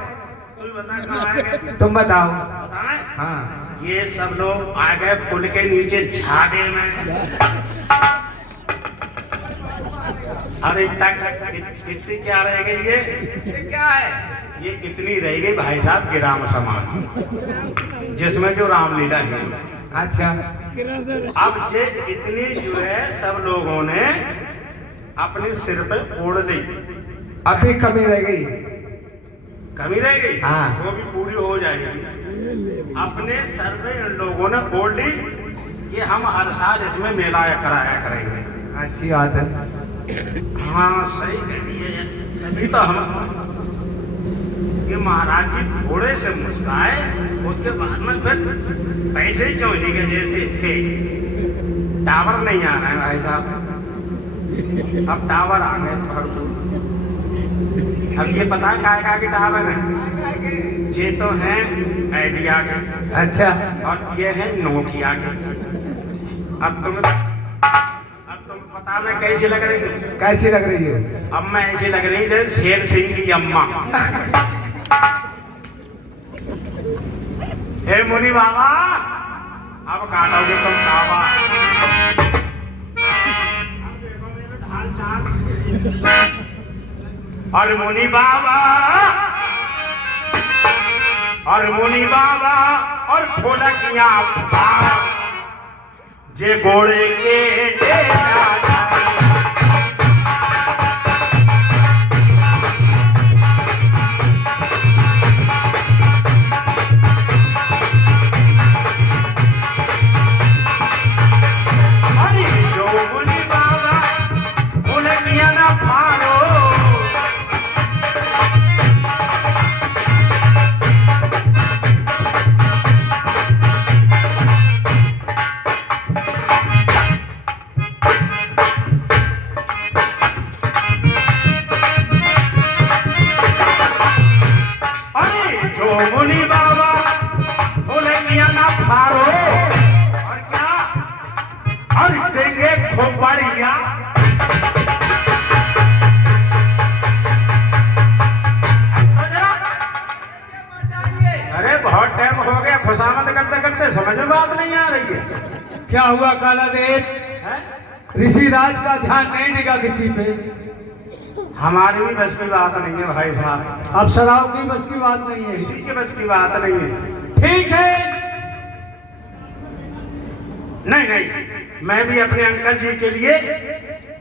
तू ही बता कहाँ आ गए? तुम बताओ। बताए? हाँ। ये सब लोग आ गए पुल के नीचे छादे में। अरे इतनी क्या रह गई ये क्या है? ये इतनी रह गई भाई साहब ग्राम समाज, जिसमें जो रामलीला है। अच्छा। अब जे इतनी जो है सब लोगों ने अपने सिर पे ओढ़ ली। अभी कमी रह गई। कमी रह गई? हाँ। वो भी पूरी हो जाएगी। अपने सर पे इन लोगों ने ओढ़ ली कि हम हर साल इसमें मेला कराया करेंगे। अच्छी बात है। हाँ सही कह रही है। अभी तो हम ये महाराज जी थोड़े से मुस्काए, उसके बाद में फिर पैसे ही क्यों ही के जैसे थे। टावर नहीं आ रहा है भाई साहब, अब टावर आ गए भरपूर। अब ये पता है काय के टावर है? ये तो हैं आइडिया के। अच्छा। और ये है नोकिया के। अब तुम पता मैं कैसी लग रही हूँ? कैसी लग रही है? अब मैं ऐसी लग रही है शेर सिंह की अम्मा। हे मुनि बाबा, अब काटोगे तुम काबा। और मुनि बाबा, और मुनि बाबा, और ढोलकिया जे घोड़े के डेरा। समझ में बात नहीं आ रही है। क्या हुआ काला देव? ऋषिराज का ध्यान नहीं देगा किसी पे? हमारी भी बस की बात नहीं है भाई साहब। अब शराब की बस की बात नहीं है, किसी की बस की बात नहीं है। ठीक है। नहीं नहीं, मैं भी अपने अंकल जी के लिए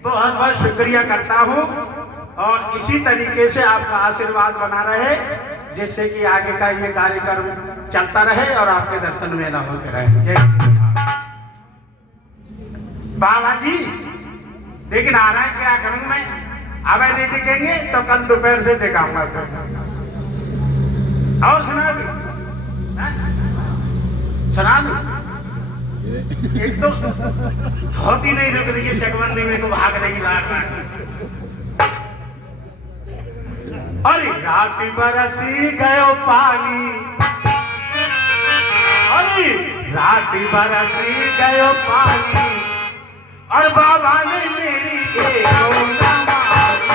बहुत बहुत शुक्रिया करता हूँ, और इसी तरीके से आपका आशीर्वाद बना रहे, जिससे कि आगे का ये कार्यक्रम चलता रहे और आपके दर्शन मेला होते रहे। जय श्री राम। बाबा जी लेकिन आ रहा है, क्या करूं मैं? अब नहीं टिकेंगे तो कल दोपहर से टिकाऊंगा। और सुना दूं? सुना दूं? एक तो धोती नहीं रुक रही है चकबंदी में, को भाग रही बार। अरे रात बरसी गयो पानी, अरे रात बरसी गयो पानी, और बाबा ने मेरी देखो ना मारी।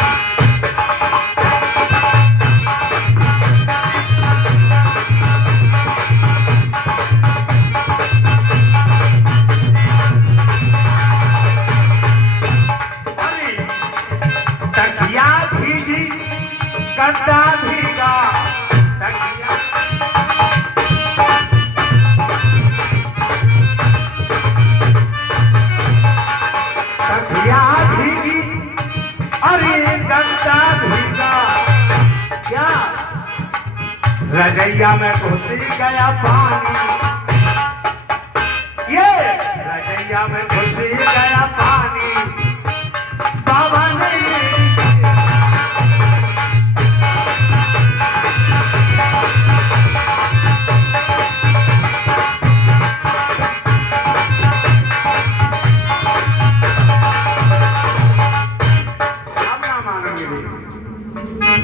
तकिया भीगी गद्दा भीगा, तकिया भीगी, अरे गद्दा भीगा, क्या रजैया में घुस गया पानी, ये रजैया में घुस गया पानी, बाबा ने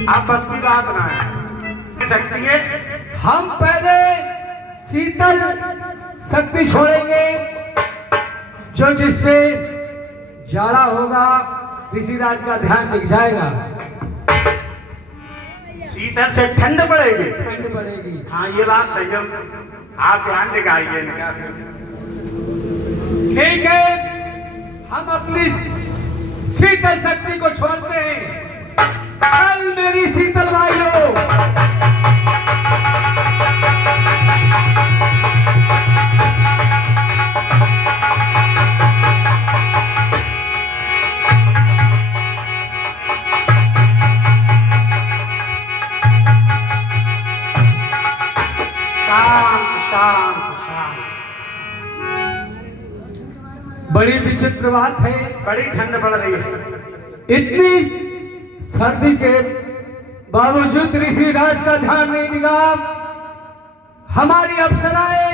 आप बस की बात ना है सकती है। हम पहले शीतल शक्ति छोड़ेंगे, जो जिससे जाड़ा होगा ऋषिराज का ध्यान दिख जाएगा, शीतल से ठंड पड़ेगी। ठंड पड़ेगी। हाँ ये बात सही है, आप ध्यान दिखाइए इनका। ठीक है, हम अपनी शीतल शक्ति को छोड़ते हैं। चल मेरी शीतल वायु, शांत शांत शांत। बड़ी विचित्र बात है, बड़ी ठंड पड़ रही है। इतनी सर्दी के बावजूद ऋषिराज का ध्यान नहीं दिया। हमारी अप्सराएं,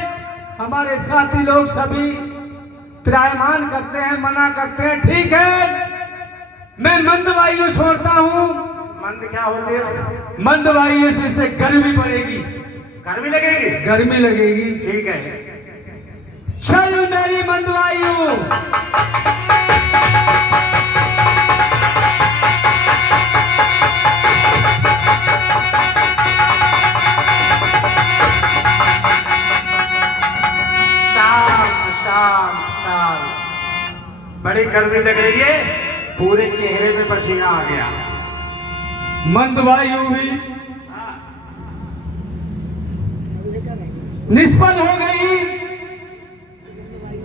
हमारे साथी लोग सभी त्रायमान करते हैं, मना करते हैं। ठीक है, मैं मंद वायु छोड़ता हूँ। मंद क्या होती है? मंद वायु से गर्मी पड़ेगी, गर्मी लगेगी, गर्मी लगेगी। ठीक है, चल मेरी मंद वायु, बड़ी गर्मी लग रही है, पूरे चेहरे पे पसीना आ गया। मंद वायु भी निष्फल हो गई।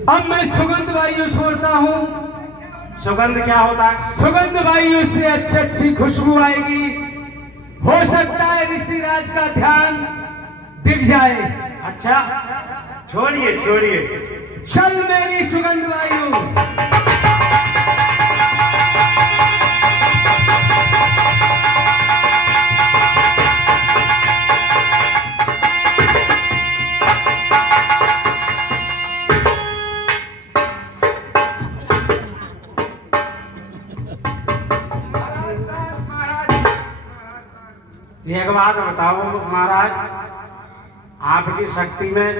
अब मैं सुगंध वायु छोड़ता हूँ। सुगंध क्या होता है? सुगंध वायु से अच्छी अच्छी खुशबू आएगी। हो सकता है ऋषिराज का ध्यान दिख जाए। अच्छा छोड़िए छोड़िए, चल मेरी सुगंध वायु, एक बात बताओ महाराज, आपकी शक्ति में,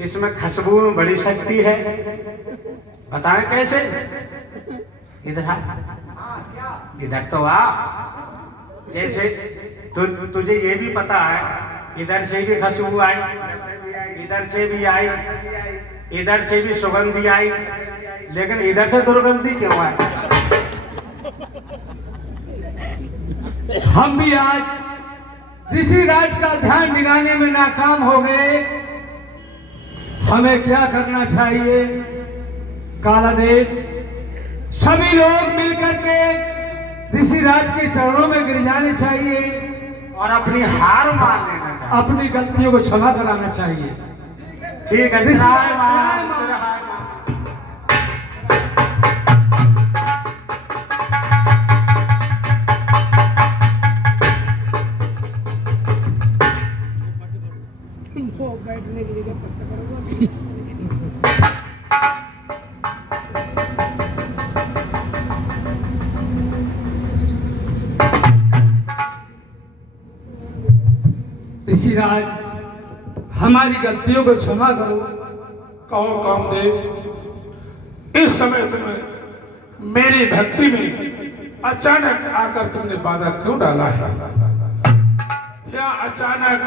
इसमें खुशबू में बड़ी शक्ति है, बताएं कैसे? इधर आ, इधर तो आ। जैसे तुझे ये भी पता है, इधर से भी खुशबू आई, इधर से भी आई, इधर से भी सुगंधी आई, लेकिन इधर से दुर्गंधी क्यों आई? हम भी आज ऋषिराज का ध्यान दिलाने में नाकाम हो गए। हमें क्या करना चाहिए? कालादेव, सभी लोग मिलकर के ऋषिराज के चरणों में गिर जाने चाहिए और अपनी हार मान लेना चाहिए, अपनी गलतियों को क्षमा कराना चाहिए। ठीक है, ऋषिराज, हमारी गलतियों को क्षमा करो। कहो कामदेव, इस समय तुम्हें मेरी भक्ति में अचानक आकर तुमने बाधा क्यों डाला है? क्या अचानक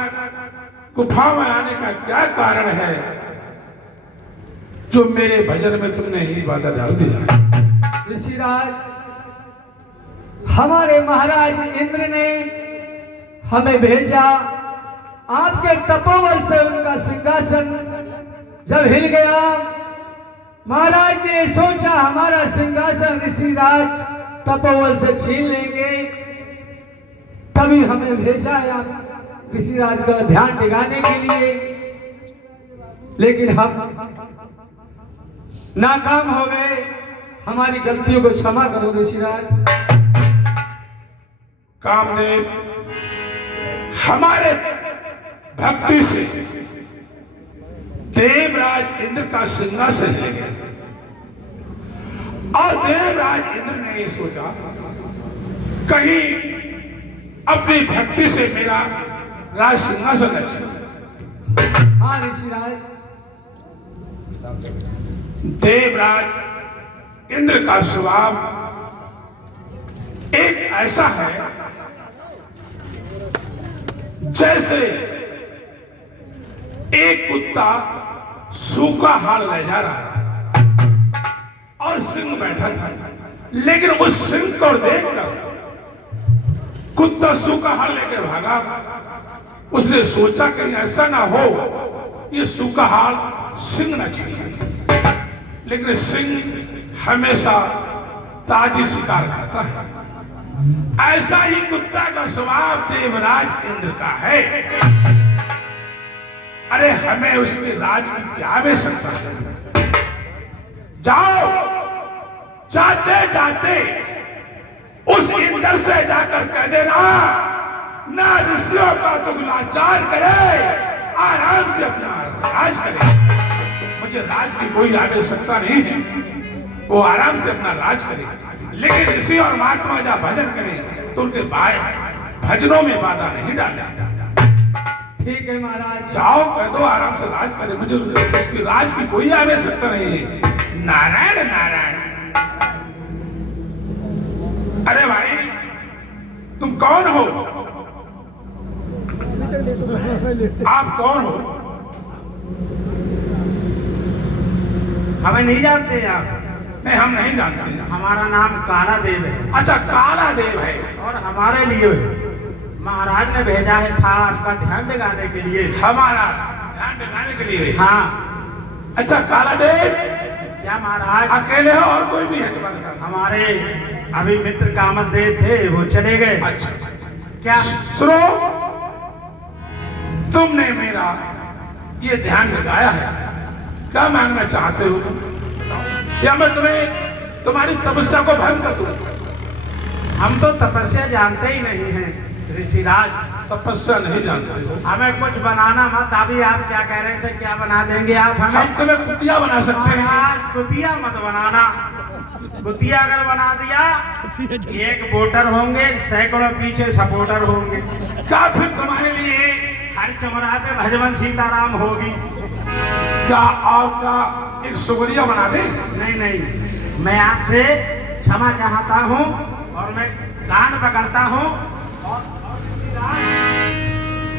गुफा में आने का क्या कारण है जो मेरे भजन में तुमने ही बाधा डाल दिया है? ऋषिराज, हमारे महाराज इंद्र ने हमें भेजा, आपके तपोबल से उनका सिंहासन जब हिल गया, महाराज ने सोचा हमारा सिंहासन ऋषिराज तपोबल से छीन लेंगे, तभी हमें भेजा है आप ऋषिराज का ध्यान टिकाने के लिए, लेकिन हम नाकाम हो गए। हमारी गलतियों को क्षमा करो ऋषिराज। कामदेव, हमारे भक्ति से देवराज इंद्र का सिंहासन ले गया और देवराज इंद्र ने ये सोचा कहीं अपनी भक्ति से मेरा राज सिंहासन न छीने। हाँ ऋषिराज, देवराज इंद्र का स्वभाव एक ऐसा है जैसे एक कुत्ता सूखा हाड़ ले जा रहा है और सिंह बैठा था, लेकिन उस सिंह को देखकर कुत्ता सूखा हाड़ लेकर भागा। उसने सोचा कहीं ऐसा ना हो ये सूखा हाड़ सिंह न छीने, लेकिन सिंह हमेशा ताजी शिकार खाता है। ऐसा ही कुत्ता का स्वभाव देवराज इंद्र का है। अरे हमें उसके राज की क्या आवश्यकता है? जाओ, जाते जाते उस इंद्र से जाकर कह देना ना ऋषियों का दुगलाचार करे, आराम से अपना राज करे। मुझे राज की कोई आवश्यकता नहीं है, वो आराम से अपना राज करे, लेकिन ऋषि और महात्मा जब भजन करें तो उनके भजनों में बाधा नहीं डाले। ठीक है महाराज, जाओ, कह दो आराम से राज करे, मुझे उसकी राज की कोई आवश्यकता नहीं है। नारायण नारायण। अरे भाई, तुम कौन हो? आप कौन हो? हमें नहीं जानते आप? नहीं, हम नहीं जानते। हमारा नाम काला देव है। अच्छा, काला देव है। और हमारे लिए महाराज ने भेजा है था आपका ध्यान दिलाने के लिए। हमारा ध्यान दिलाने के लिए? हाँ। अच्छा काला देव, क्या महाराज अकेले हो और कोई भी है तुम्हारे साथ? हमारे अभी मित्र कामल देव थे, वो चले गए। अच्छा, क्या सुनो, तुमने मेरा ये ध्यान लगाया है, क्या मांगना चाहते हो तुम? या मैं तुम्हें तुम्हारी तपस्या को भंग कर दूं? हम तो तपस्या जानते ही नहीं हैं ऋषिराज। तपस्या नहीं जानते हो? हमें कुछ बनाना मत। अभी आप क्या कह रहे थे, क्या बना देंगे आप हमें? हम तुम्हें कुतिया बना सकते हैं। कुतिया मत बनाना। कुतिया अगर बना दिया, एक वोटर होंगे, सैकड़ों पीछे सपोर्टर होंगे। क्या फिर तुम्हारे लिए हर चौराहे पे भजवन सीताराम होगी? क्या और क्या एक सुगरिया बना दे? नहीं नहीं, मैं आपसे क्षमा चाहता हूँ और मैं कान पकड़ता हूँ और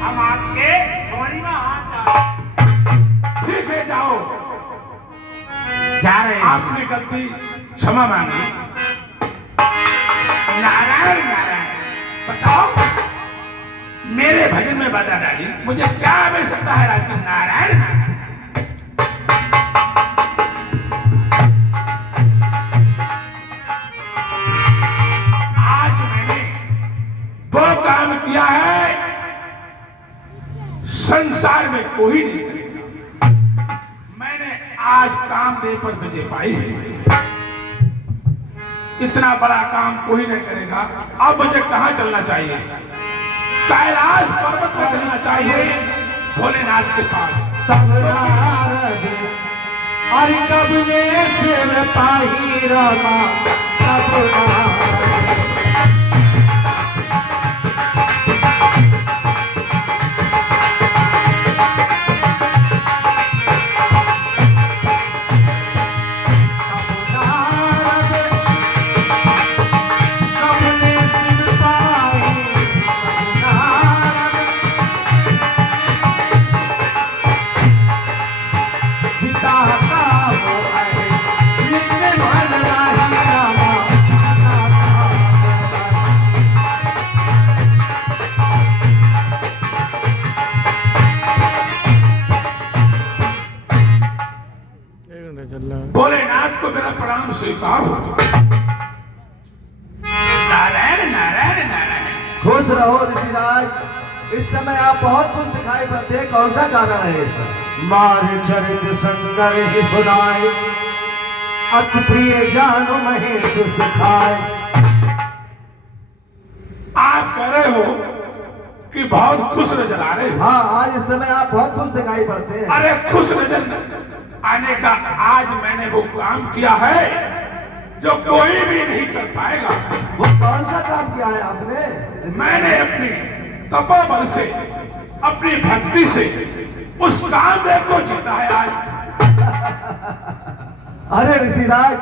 हम आपके घोड़ी में हाथ डाल। ठीक है, जाओ, जा रहे हैं। आपने गलती क्षमा मांगी। नारायण नारायण। बताओ, मेरे भजन में बाधा डाली, मुझे क्या आवश्यकता है राज की? नारायण नारायण। आज मैंने वो काम किया है संसार में कोई नहीं करेगा। मैंने आज कामदेव पर विजय पाई है। इतना बड़ा काम कोई नहीं करेगा। अब मुझे कहाँ चलना चाहिए? कैलाश पर्वत पर चलना चाहिए, भोलेनाथ के पास। तब नारद और कब में शिव पाही रमा, तब नारद भोलेनाथ को मेरा प्रणाम स्वीकार हो। नारायण नारायण नारायण। खुश रहो ऋषिराज, इस समय आप बहुत खुश दिखाई पड़ते हैं, कौन सा कारण है इसका? मार चरित शंकर ही सुनाए, अति प्रिय जानो महेश सिखाए। आप कह रहे हो कि बहुत खुश नजर आ रहे हो। हाँ, आज इस समय आप बहुत खुश दिखाई पड़ते हैं। अरे खुश नजर आने का आज मैंने वो काम किया है जो कोई भी नहीं कर पाएगा। वो कौन सा काम किया है आपने? मैंने अपनी तपोबल से, अपनी भक्ति से उस कामदेव को जीता है आज। अरे ऋषिराज,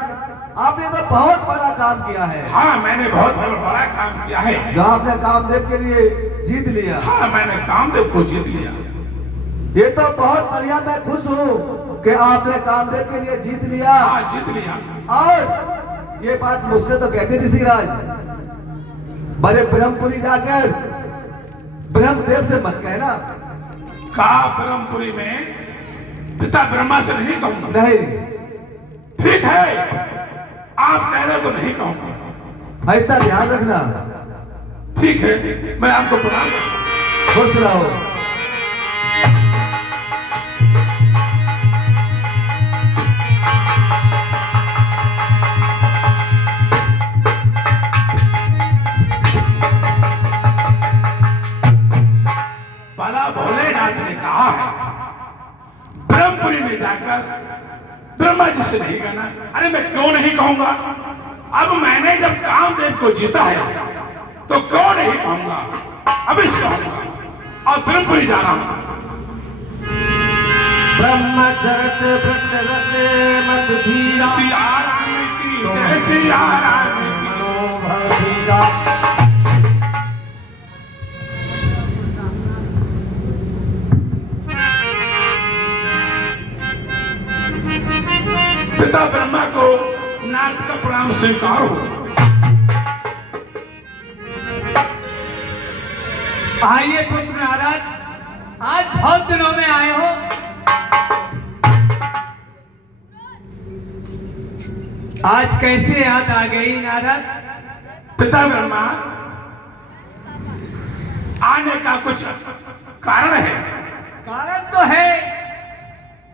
आपने तो बहुत बड़ा काम किया है। हाँ, मैंने बहुत बड़ा काम किया है जो आपने कामदेव के लिए जीत लिया। हाँ, मैंने कामदेव को जीत लिया। ये तो बहुत बढ़िया, मैं खुश हूँ कि आपने कामदेव के लिए जीत लिया। हाँ, जीत लिया। और ये बात मुझसे तो कहते ऋषिराज, बड़े ब्रह्मपुरी जाकर ब्रह्मदेव से मत कहना। का ब्रह्मपुरी में पिता ब्रह्मा से नहीं कहूंगा। नहीं, ठीक है, आप कह रहे तो नहीं कहूंगा। इतना ध्यान रखना। ठीक है, मैं आपको प्रणाम करता हूं। खुश रहो। भला भोलेनाथ ने कहा है ब्रह्मपुरी में जाकर ब्रह्मा जी से नहीं कहना। अरे मैं क्यों नहीं कहूंगा? अब मैंने जब कामदेव को जीता है तो क्यों नहीं कहूंगा? अब इस कहूंगा और ब्रह्मपुरी जा रहा हूं। ब्रह्मचरत व्रत रते मत धीरा, सिया राम की जय, सिया राम की। मनोभव धीरा। पिता ब्रह्मा को नारद का प्रणाम स्वीकार हो। आइए पुत्र नारद, आज बहुत दिनों में आए हो। आज कैसे याद आ गई नारद? पिता ब्रह्मा, आने का कुछ कारण है। कारण तो है,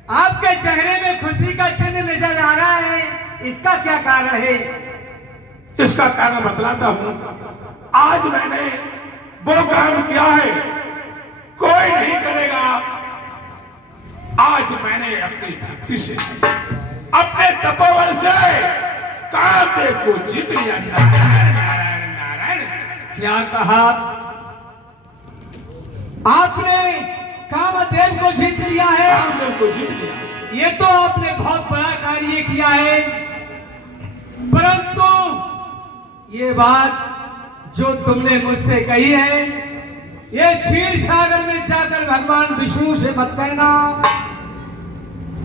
आपके चेहरे में खुशी का चिन्ह नजर आ रहा है, इसका क्या कारण है? इसका कारण बतलाता हूं। आज मैंने वो काम किया है कोई नहीं करेगा। आज मैंने अपनी भक्ति से, अपने तपोबल से कामदेव को जीत लिया। नारायण नारायण नारायण। क्या कहा आपने? कामदेव को जीत लिया है। कामदेव को जीत लिया। ये तो आपने बहुत बड़ा कार्य किया है, परंतु ये बात जो तुमने मुझसे कही है, ये क्षीर सागर में जाकर भगवान विष्णु से मत कहना,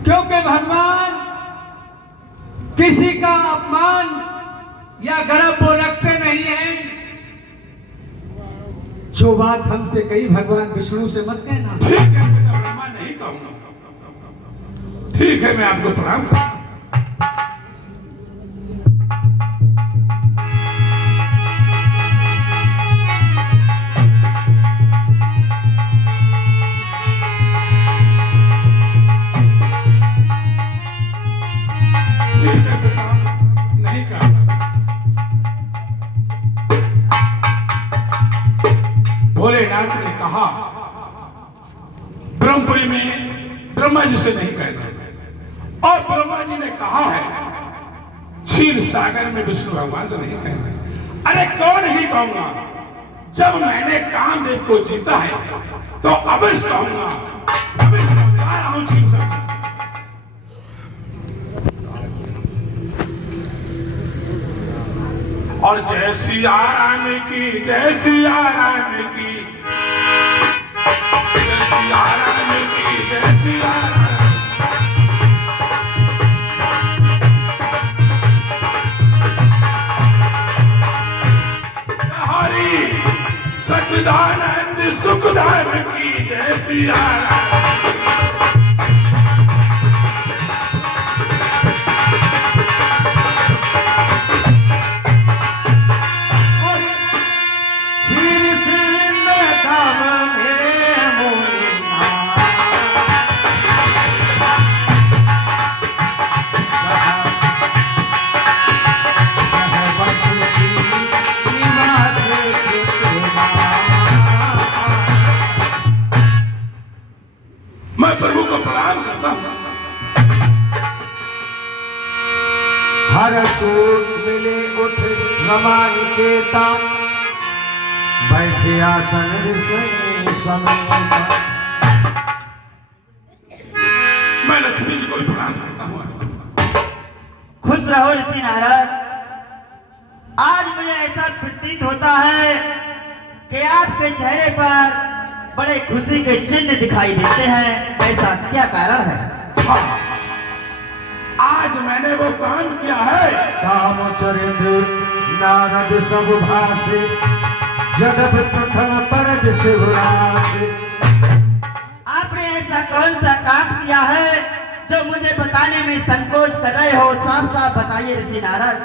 क्योंकि भगवान किसी का अपमान या गर्व वो रखते नहीं हैं। जो बात हमसे कही भगवान विष्णु से मत कहना। ठीक है पिता ब्रह्मा, नहीं कहूंगा। ठीक है, मैं आपको प्रणाम करता हूं। ठीक है पिता, नहीं कहूंगा। भोलेनाथ ने कहा ब्रह्मपुरी में ब्रह्मा जी से नहीं कहना, और ब्रह्मा जी ने कहा है क्षीर सागर में विष्णु भगवान से नहीं कहना। अरे क्यों नहीं कहूंगा? जब मैंने कामदेव को जीता है तो अवश्य कहूंगा। अवश्य जा रहा हूं क्षीर सागर। और जय सिया राम की, जय सिया राम की, जय सिया राम की, जय सिया राम। हरि सच्चिदानंद सुखदान की, जय सिया राम। हरसूत मिले उठ रमा निकेता, बैठे आसन ऋषि समेता। मैं लक्ष्मी जी को प्रणाम करता हूँ। खुश रहो ऋषि नारद। आज मुझे ऐसा प्रतीत होता है कि आपके चेहरे पर बड़े खुशी के चिन्ह दिखाई देते हैं, ऐसा क्या कारण है? हाँ, आज मैंने वो काम किया है। काम चरित नारद सब भाषे, जगत प्रथम परज शिवराज। आपने ऐसा कौन सा काम किया है जो मुझे बताने में संकोच कर रहे हो? साफ साफ बताइए ऋषि नारद।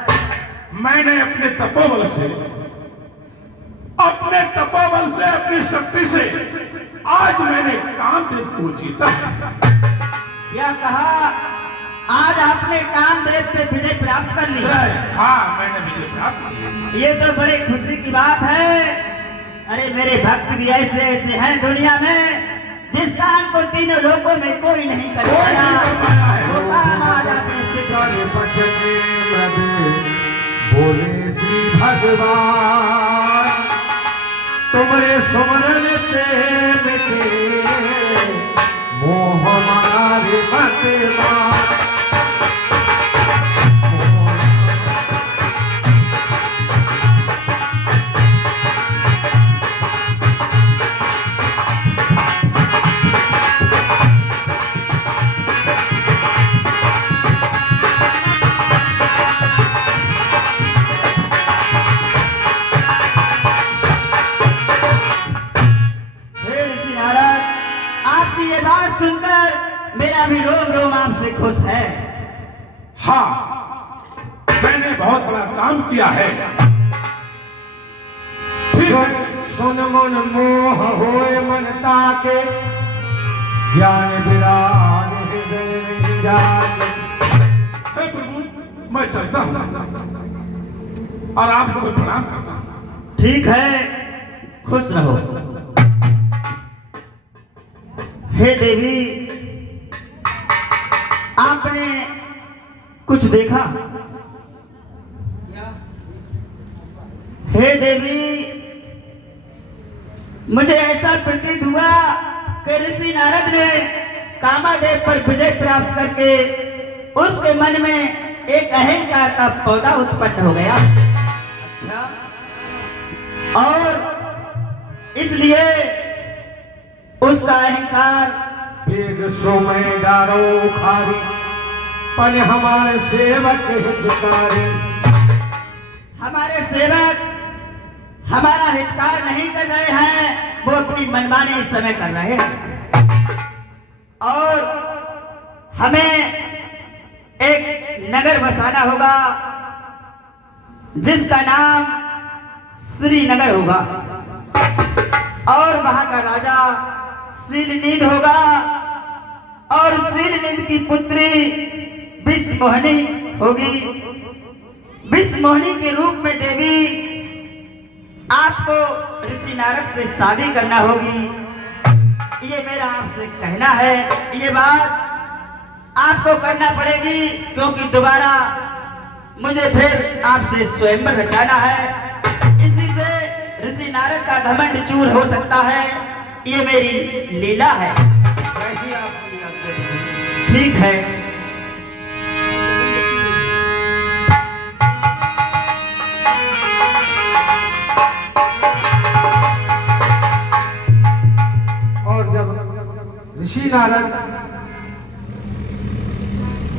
मैंने अपने तपोबल से, अपनी शक्ति से आज मैंने कामदेव को जीता। क्या कहा? आज आपने कामदेव पे विजय प्राप्त कर ली? हाँ, मैंने विजय प्राप्त की। ये तो बड़ी खुशी की बात है। अरे मेरे भक्त भी ऐसे ऐसे हैं दुनिया में जिस काम को तीनों लोकों में कोई नहीं कर पाया। वो काम आज आपने सिद्ध कर दिया। बचने मृदे बोले श्री भगवान, तुमरे सुमरन पे मिटे मोह मारे मत। सुनकर मेरा भी रोम रोम आपसे खुश है। हाँ, मैंने बहुत बड़ा काम किया है। सुन मन मोह होए मन ताके, ज्ञान विराग हृदय नहीं जाके। हे प्रभु, मैं चलता हूँ और आपको प्रणाम करता हूँ। ठीक है, खुश रहो। हे देवी, आपने कुछ देखा? हे देवी, मुझे ऐसा प्रतीत हुआ कि ऋषि नारद ने कामादेव पर विजय प्राप्त करके उसके मन में एक अहंकार का पौधा उत्पन्न हो गया। अच्छा, और इसलिए उसका अहंकार बेग सोमे डारो खारी, पन हमारे सेवक हितकारी। हमारे सेवक हमारा हितकार नहीं कर रहे हैं, वो अपनी मनमानी इस समय कर रहे हैं। और हमें एक नगर बसाना होगा जिसका नाम श्रीनगर होगा, और वहां का राजा शीलनीद होगा, और शीलनीद की पुत्री विषमोहिनी होगी। विषमोहिनी के रूप में देवी आपको ऋषि नारद से शादी करना होगी। ये मेरा आपसे कहना है। ये बात आपको करना पड़ेगी, क्योंकि दोबारा मुझे फिर आपसे स्वयंवर रचाना है। इसी से ऋषि नारद का घमंड चूर हो सकता है। ये मेरी लीला है। जैसी आपकी आज्ञा। ठीक है। और जब ऋषि नारद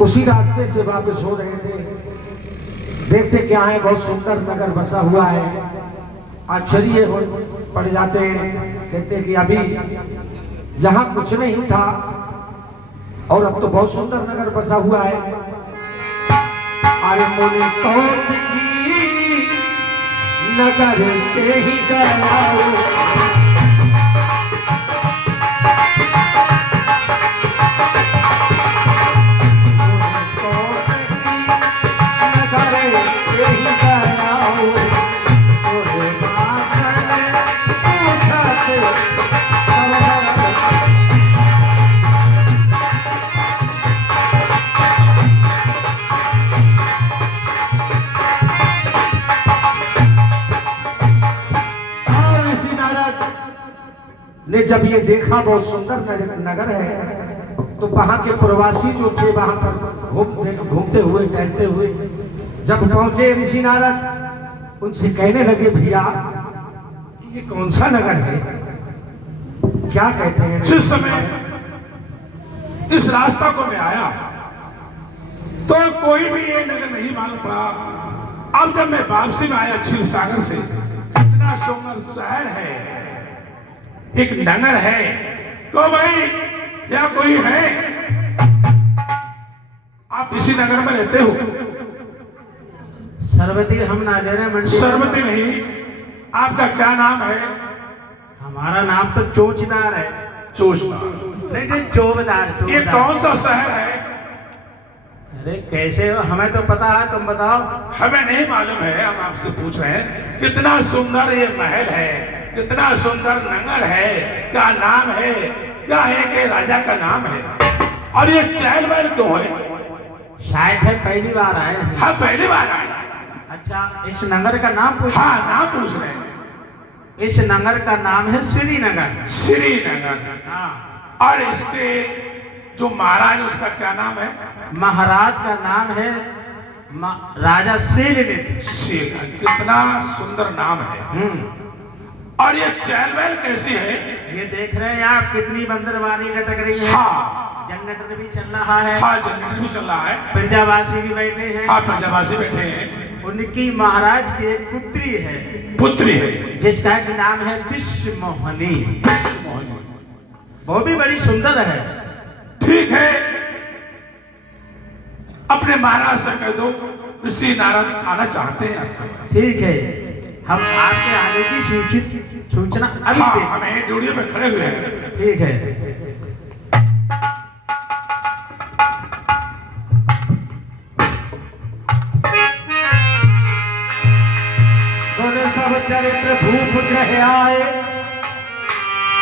उसी रास्ते से वापस हो रहे थे, देखते क्या है, बहुत सुंदर नगर बसा हुआ है। आश्चर्य हो पड़ जाते हैं, कहते कि अभी यहाँ कुछ नहीं था और अब तो बहुत सुंदर नगर बसा हुआ है। अरे मुनि कौतिकी नगर ते ही गया। जब ये देखा बहुत सुंदर नगर है, तो वहां के प्रवासी जो थे वहां पर घूमते हुए टहलते हुए जब पहुंचे ऋषि नारद, उनसे कहने लगे भैया ये कौन सा नगर है, क्या कहते हैं। जिस समय इस रास्ता को मैं आया तो कोई भी ये नगर नहीं मालूम पड़ा। अब जब मैं वापसी में आया क्षीर सागर से, कितना सुंदर शहर है, एक नगर है, तो भाई या कोई है, आप इसी नगर में रहते हो। सरवती हम ना ले रहे मंडी। सरवती नहीं, आपका क्या नाम है। हमारा नाम तो चोचदार है। चोचदार नहीं जी, चोबदार। ये कौन सा शहर है। अरे कैसे हो, हमें तो पता है, तुम बताओ। हमें नहीं मालूम है, हम आपसे पूछ रहे हैं। कितना सुंदर ये महल है, कितना सुंदर नगर है, क्या नाम है, क्या है कि राजा का नाम है, और ये चहल पहल क्यों है। शायद है पहली बार आए हैं। हाँ पहली बार आए। अच्छा, इस नगर का नाम पूछ। हाँ नाम पूछ रहे हैं। इस नगर का नाम है श्रीनगर। श्रीनगर। हाँ। और इसके जो महाराज उसका क्या नाम है। महाराज का नाम है राजा शीलनिधि। कितना सुंदर नाम है। और ये चहल पहल कैसी है। ये देख रहे हैं आप, कितनी बंदरबारी लटक रही है। हाँ जनरेटर भी चल रहा है। हाँ जनरेटर भी चल रहा है। प्रजावासी भी बैठे हैं। हाँ प्रजावासी बैठे हैं। उनकी महाराज की एक पुत्री है। पुत्री है जिसका नाम है विश्वमोहिनी। वो भी बड़ी सुंदर है। ठीक है, अपने महाराज से कह दो ऋषि नारद आना चाहते हैं। ठीक है, हम आपके आने की सूचना अभी हाँ, दें। हमें ड्यूटी पे खड़े हुए हैं। ठीक है। सुन सब चरित्र भूप ग्रह आए,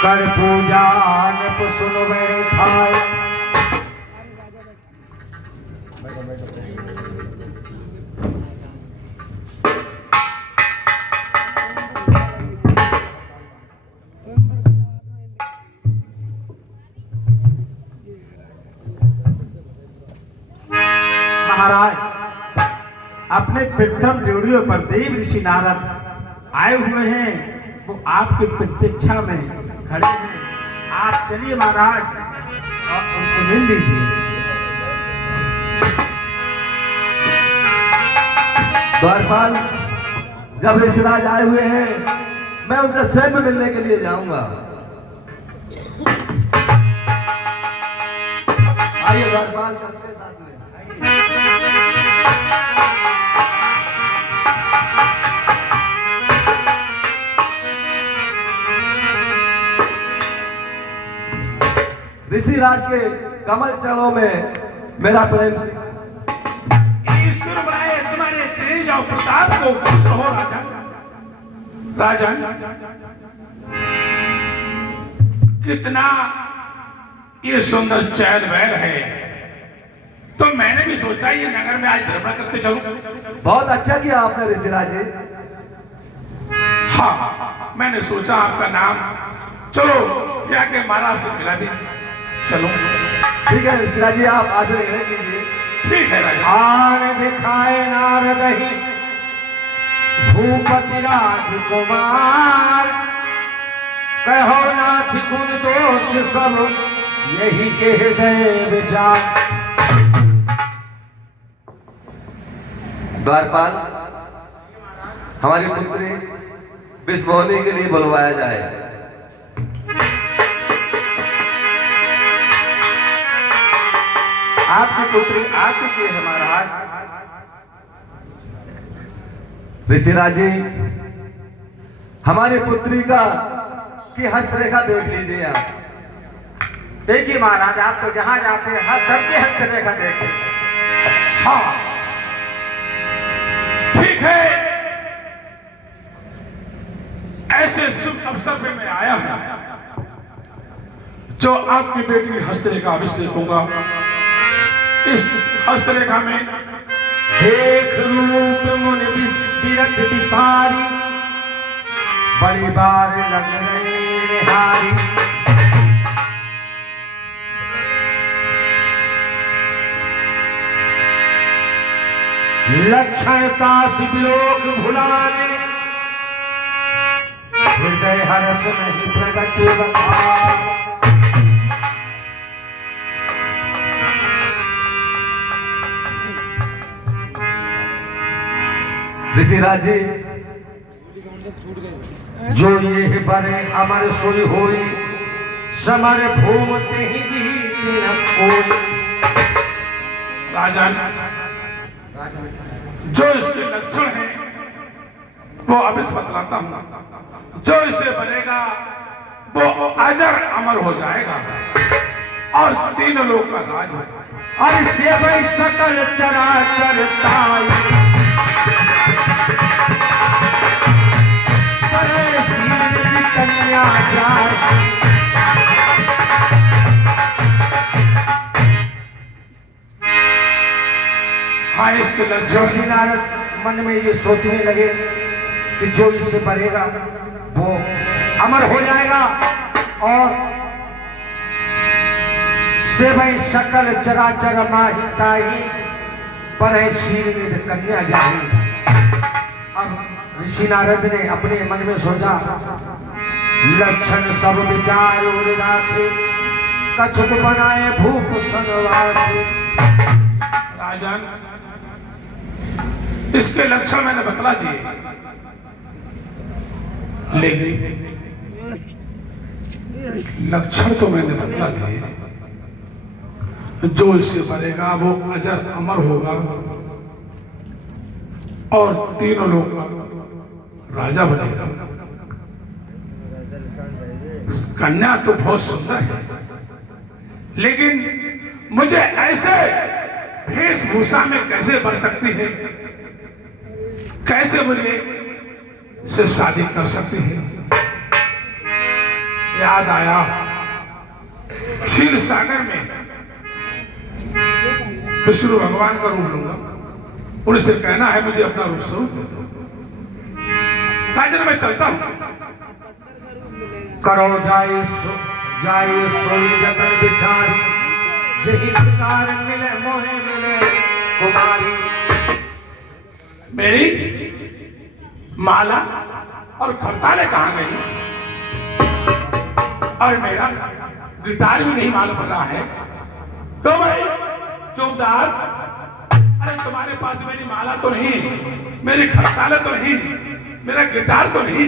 कर पूजा नृप सुन बैठाए। महाराज, अपने प्रथम ड्यूटियों पर देव ऋषि नारद आए हुए हैं। वो आपकी प्रतीक्षा में खड़े हैं। आप चलिए महाराज और उनसे मिल लीजिए। द्वारपाल, जब ऋषिराज आए हुए हैं, मैं उनसे स्वयं मिलने के लिए जाऊंगा। आइए द्वारपाल, चलते साथ में। ऋषिराज के कमल चरणों में मेरा प्रेम से ईश्वर बनाए तुम्हारे तेज और प्रताप को खुश हो राजन। राजन, कितना ये सुंदर चहल पहल है, तो मैंने भी सोचा ये नगर में आज भ्रमण करते चलूं। बहुत अच्छा किया आपने ऋषिराज जी। हाँ, मैंने सोचा आपका नाम, चलो यहाँ के महाराज से खिला दी। चलो ठीक है ऋषिराज जी, आप आसन ग्रहण कीजिए। ठीक है राजा। आन दिखाए नारद ही भूपति राजकुमार, कहो नाथ गुण दोष सब यही के हृदय विचार। द्वारपाल, हमारी पुत्री विश्वमोहिनी के लिए बुलवाया जाए। आपकी पुत्री आ चुकी है महाराज। ऋषिराज जी, हमारी पुत्री की हस्तरेखा देख लीजिए आप। देखिए महाराज, आप तो जहां जाते हैं हर सबकी हस्तरेखा देखते हैं। हाँ ठीक है, ऐसे शुभ अवसर पे मैं आया हूं जो आपकी बेटी हस्तरेखा अवश्य देखूंगा। इस हस्तरेखा में देख रूप मुन विरत विसारी, बड़ी बार लग रही निहारी। लक्षणता शिवलोक भुलाने हृदय हर्ष नहीं प्रगट बखान। ऋषिराज जी जो ये बरे अमर सोई होई समर भूम ते ही जीते न कोई। राजन, जो इसके लक्षण हैं वो अब इस बतलाता हूं। जो इसे बनेगा वो अजर अमर हो जाएगा और तीन लोग का राज होगा। और से भाई सकल चराचर ताई बड़े सीन की कन्या जाए। हाँ, इसके लक्षण ऋषि नारद मन में ये सोचने लगे कि जो इससे बनेगा वो अमर हो जाएगा और से भाई सकल चराचर माहिताई बड़े शील निध कन्या जाही। अब ऋषि नारद ने अपने मन में सोचा लक्षण सब विचार और राखे कछुक बनाए भूप सनवासी। राजन, इसके लक्षण मैंने बतला दिए, लेकिन लक्षण तो मैंने बतला दिए। जो इसे बनेगा वो अजर अमर होगा और तीनों लोग राजा बनेगा। कन्या तो बहुत सुंदर है, लेकिन मुझे ऐसे वेशभूषा में कैसे बढ़ सकती है, कैसे मुझे से शादी कर सकती है। याद आया क्षीर सागर में विष्णु भगवान का रूप लूंगा, उनसे कहना है मुझे अपना रूप स्वरूप दे दो। राजन, मैं चलता हूं। करो जाए सोई जतन बिचारी जही प्रकार मिले मोहे मिले कुमारी। मेरी माला और खरताले कहां गई और मेरा गिटार भी नहीं मालूम पड़ रहा है। तो भाई चौबदार, अरे तुम्हारे पास मेरी माला तो नहीं, मेरी खरताले तो नहीं, मेरा गिटार तो नहीं।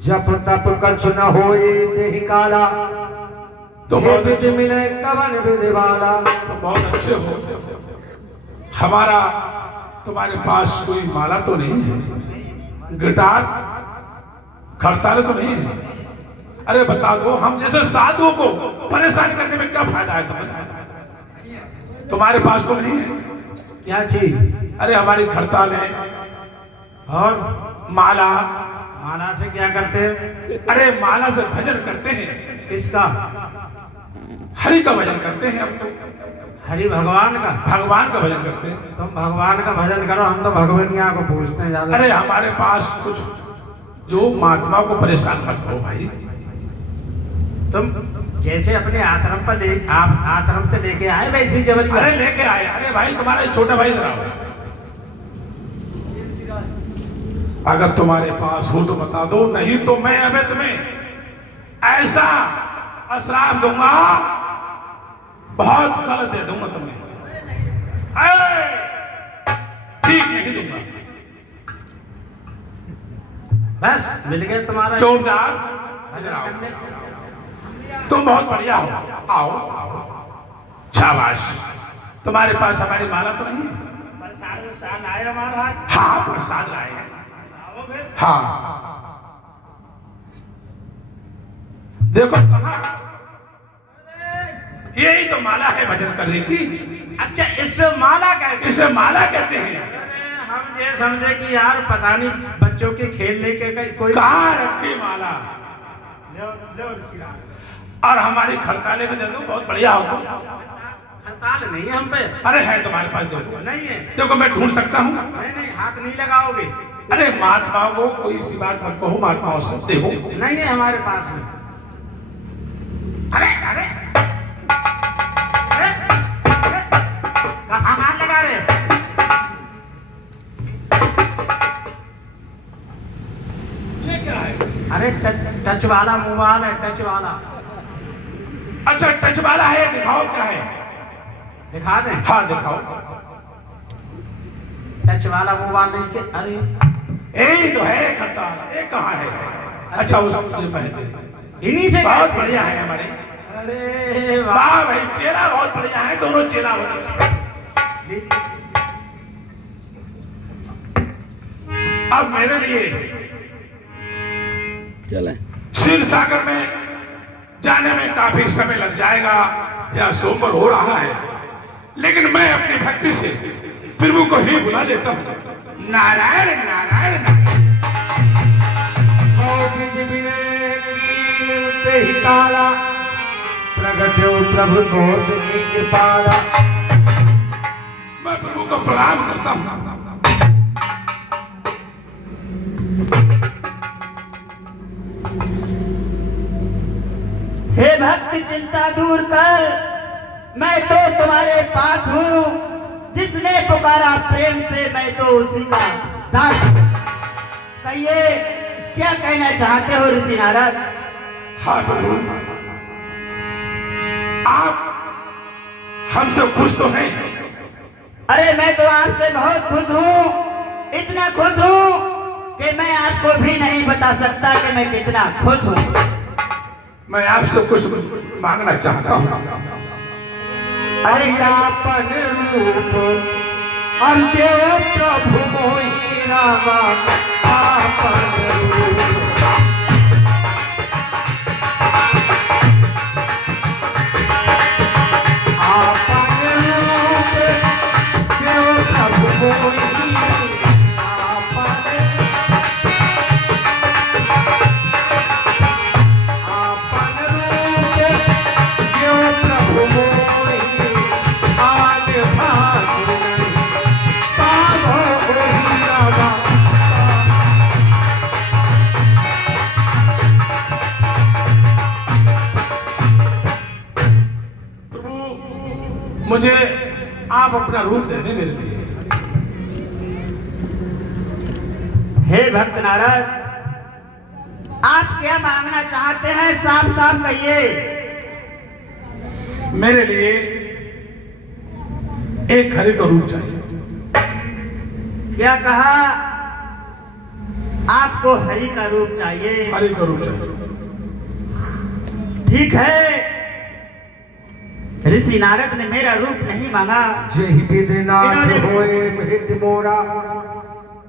जप तप कछु न होए तेहि काला तो बहुत विधि मिले कवन विधि वाला। तो बहुत अच्छे हो। हमारा तुम्हारे पास कोई माला तो नहीं है, गिटार खरताले तो नहीं है। अरे बता दो, हम जैसे साधुओं को परेशान करने में क्या फायदा है तुम्हें? तुम्हारे पास तो नहीं है। क्या चीज? अरे हमारी खरताल है और माला। माला से क्या करते हैं? अरे माला से भजन करते हैं। किसका? हरि का भजन करते हैं हम तो। हरि भगवान का? भगवान का भजन करते हैं। तुम भगवान का भजन करो, हम तो भगवनिया को पूछते हैं ज्यादा। अरे हमारे पास कुछ जो महात्मा को परेशान मत करो भाई। तुम जैसे अपने आश्रम पर आप आश्रम से लेके आए वैसे ही जबल। अरे लेके आए। अरे भाई तुम्हारा छोटा भाई जरा, अगर तुम्हारे पास हो तो बता दो, नहीं तो मैं अब तुम्हें ऐसा अश्राप दूंगा, बहुत गलत दे दूंगा तुम्हें। ठीक नहीं दूंगा। बस मिल गया तुम्हारा चौबदार, तुम बहुत बढ़िया हो। आओ आओ, शाबाश। तुम्हारे पास हमारी माला तो नहीं है? प्रसाद आए हमारा। हाँ, प्रसाद लाए हैं। हाँ, देखो कहाँ, यही तो माला है भजन करने की। अच्छा, इससे माला कहते? इसे माला कहते हैं। हम ये समझे कि यार पता नहीं बच्चों के खेलने के कोई। कहाँ रखी माला? और हमारी खरताले में दे दो, बहुत बढ़िया हो। हड़ताल नहीं है हम पे। अरे है तुम्हारे पास, देखो। नहीं है। देखो मैं ढूंढ सकता हूँ। नहीं, हाथ नहीं लगाओगे। अरे महात्माओं को कोई सी बात मत कहो, महात्माओं से देखो। नहीं है हमारे पास में। अरे अरे कहाँ टच वाला मोबाइल है, टच वाला। अच्छा टच वाला है, दिखाओ क्या है। दिखा दें? हाँ दिखाओ। टच वाला मोबाइल नहीं के, अरे यही तो है करतार, ये कहाँ है। अच्छा उससे पहले इन्हीं से बहुत बढ़िया है हमारे। अरे वाह भाई, चेहरा बहुत बढ़िया है, दोनों चेहरा बहुत अच्छा। अब मेरे लिए चले क्षीर सागर में जाने में काफी समय लग जाएगा, या सोमवार हो रहा है, लेकिन मैं अपनी भक्ति से प्रभु को ही बुला लेता हूँ। नारायण नारायण नारायण। ही काला प्रगट्यो प्रभु गोद की कृपाला। मैं प्रभु को प्रणाम करता हूँ। हे भक्त चिंता दूर कर, मैं तो तुम्हारे पास हूँ। जिसने पुकारा प्रेम से मैं तो उसी का दास हूँ। कहिए क्या कहना चाहते हो ऋषि नारद? हाँ प्रभु, आप हमसे खुश तो हैं? अरे मैं तो आपसे बहुत खुश हूँ, इतना खुश हूँ कि मैं आपको भी नहीं बता सकता कि मैं कितना खुश हूँ। मैं आपसे कुछ मांगना चाहता हूँ। अयापन रूप अंत्य प्रभु मोहि रामा आपन रूप। आपन रूप देव प्रभु मोहि आपन रूप देव प्रभु मोहि आन भाग नहीं पावो मोहि रामा। प्रभु मुझे आप अपना रूप दे दें मेरे लिए। हे भक्त नारद, आप क्या मांगना चाहते हैं? साफ साफ कहिए। मेरे लिए एक हरि का रूप चाहिए। क्या कहा? आपको हरि का रूप चाहिए? हरि का रूप चाहिए। ठीक है, ऋषि नारद ने मेरा रूप नहीं मांगा। जेहि विधिनाथ होए भेट मोरा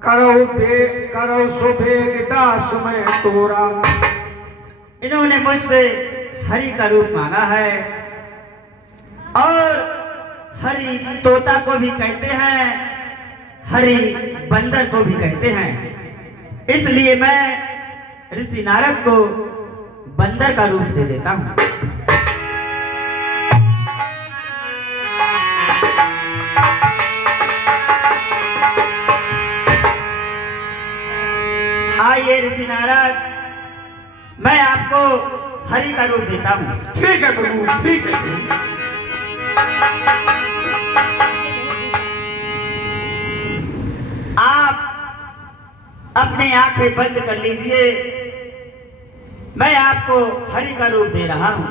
करो सो भेग दास मैं तोरा। इन्होंने मुझसे हरि का रूप मांगा है, और हरि तोता को भी कहते हैं, हरि बंदर को भी कहते हैं। इसलिए मैं ऋषि नारद को बंदर का रूप दे देता हूँ। आइए ऋषि नारद, मैं आपको हरि का रूप देता हूँ। ठीक है प्रभु, ठीक है प्रभु। आप अपनी आंखें बंद कर लीजिए, मैं आपको हरि का रूप दे रहा हूँ।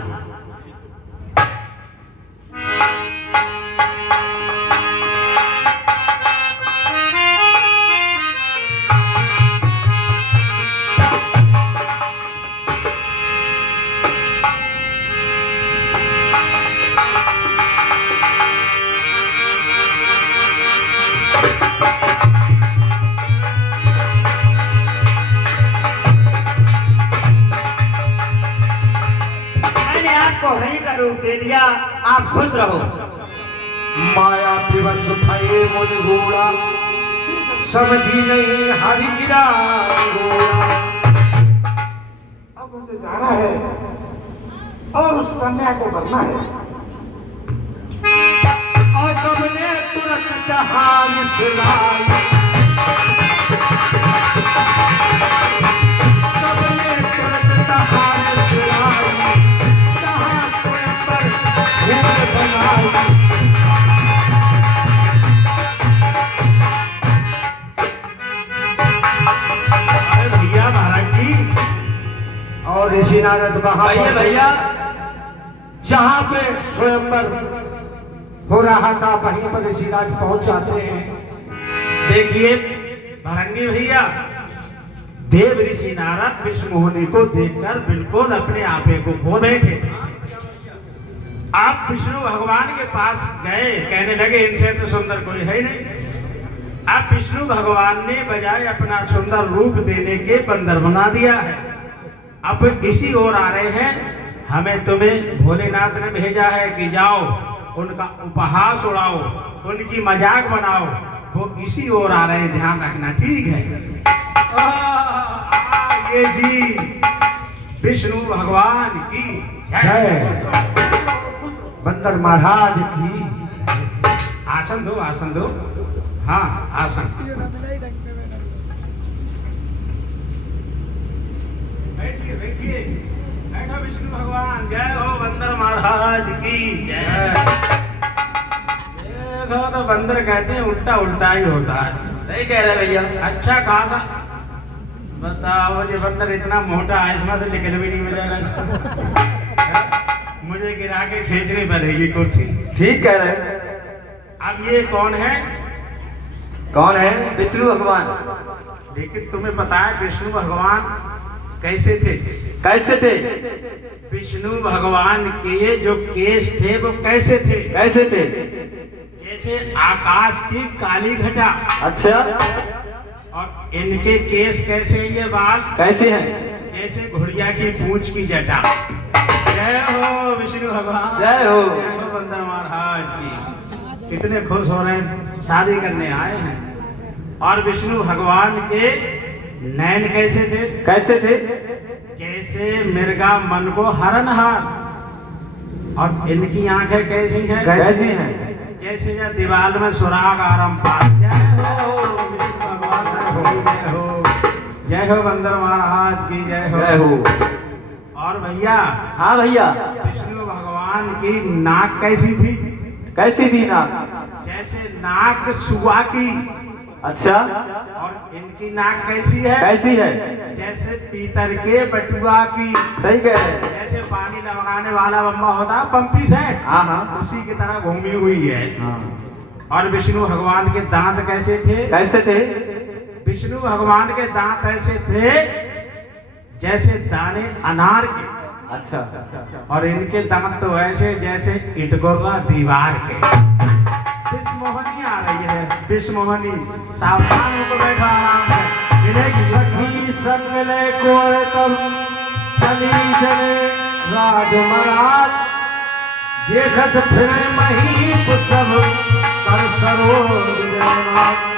हरि का रूप दे दिया, आप खुश रहो। माया विवश भये मुनि घोड़ा समझी नहीं हरि गिरा घोड़ा। अब मुझे जाना है और उस कन्या को करना है। और तुमने तुरंत जहान सिलाई, तुमने तुरंत जहान सिलाई, जहां से पर भूल बनाई। अरे भैया महाराज जी, और ऋषि नारद वहां भैया पहुंचे। भैया जहां पे स्वयंवर हो रहा था वहीं पर ऋषिराज पहुंच जाते हैं। देखिए भरंगी भैया, देव ऋषि नारद विष्णु मुनि को देखकर बिल्कुल अपने आपे को खो बैठे। आप विष्णु भगवान के पास गए, कहने लगे इनसे तो सुंदर कोई है नहीं। अब विष्णु भगवान ने बजाय अपना सुंदर रूप देने के बंदर बना दिया है। अब इसी ओर आ रहे हैं, हमें तुम्हें भोलेनाथ ने भेजा है कि जाओ उनका उपहास उड़ाओ, उनकी मजाक बनाओ। वो इसी ओर आ रहे हैं, ध्यान रखना, ठीक है? ये जी विष्णु भगवान की जय। बंदर महाराज की आसन दो, आसन दो। हाँ, आसन। बैठिए बैठिए, बैठो विष्णु भगवान। जय हो बंदर महाराज की जय। देखो तो बंदर कहते हैं उल्टा उल्टा ही होता है। सही कह रहे भैया। अच्छा खासा बताओ, ये बंदर इतना मोटा है, इसमें से निकल भी नहीं मिलेगा इसको। मुझे गिरा के खींचनी पड़ेगी कुर्सी। ठीक कह रहे। अब ये कौन है? कौन है? विष्णु भगवान। लेकिन तुम्हें पता है विष्णु भगवान कैसे थे? कैसे थे? विष्णु भगवान के जो केस थे वो कैसे थे? कैसे थे? जैसे आकाश की काली घटा। अच्छा। और इनके केस कैसे हैं? ये बाल कैसे हैं? जैसे घुड़िया की पूंछ की जटा। जय हो विष्णु भगवान। जय हो। जय हो बंदर महाराज की। कितने खुश हो रहे हैं, शादी करने आए हैं। और विष्णु भगवान के नैन कैसे थे? कैसे थे? जैसे मिर्गा मन को हरनहार। और इनकी आंखें कैसी हैं? कैसी हैं? जैसे या दीवार में सुराग आरम पार। जय हो विष्णु भगवान, जय हो। जय हो बंदर महाराज की जय हो। जय हो। और भैया, हाँ भैया, विष्णु भगवान की नाक कैसी थी? कैसी थी नाक? जैसे नाक सुआ की। अच्छा। और इनकी नाक कैसी है? कैसी है? जैसे पीतल के बटुआ की। सही कह रहे हैं। जैसे पानी लगाने वाला बम्बा होता है, पंपी सेट, हाँ हाँ, उसी की तरह घूमी हुई है। हाँ। और विष्णु भगवान के दांत कैसे थे? कैसे थे? विष्णु भगवान के दांत ऐसे थे जैसे दाने अनार के। अच्छा। और इनके दांत तो ऐसे जैसे इटगोरा दीवार के। विष्णुमोहनी आ रही है, विष्णुमोहनी। सावधान होकर बैठा, आराम से मिलेगी। सखी संग ले कोर तब चली चले राजमराज, देखत फिरे महीप सब कर सरोज जयनाथ।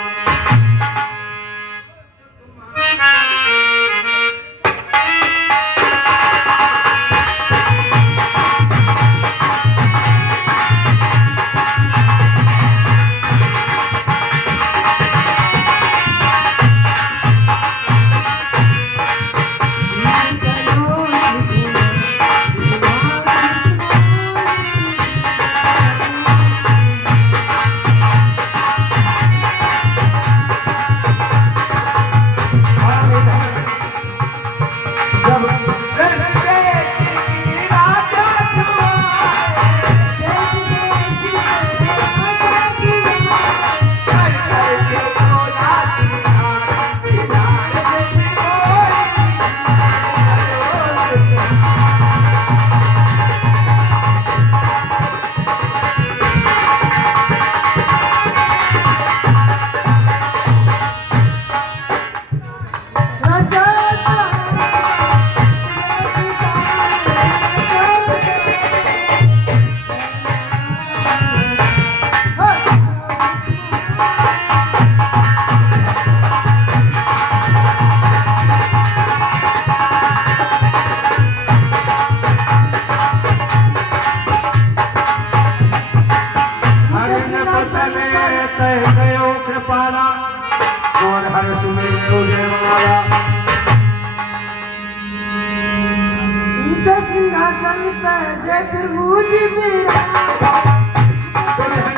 सिंहासन पे जय प्रभु जी मेरा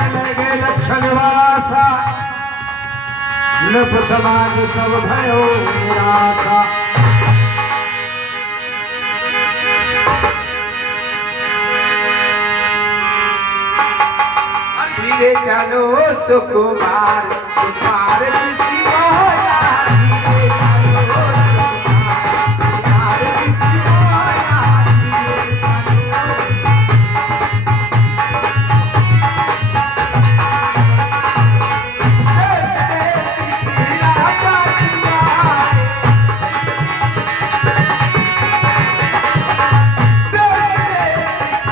लगे लक्षण वासा नृप समाज सब भयो निराशा धीरे चलो सुकुमार सुकुमार ऋषि मोया धीरे चलो सुकुमार ऋषि मोया धीरे चलो देश देश की राजा तुम्हारे देश देश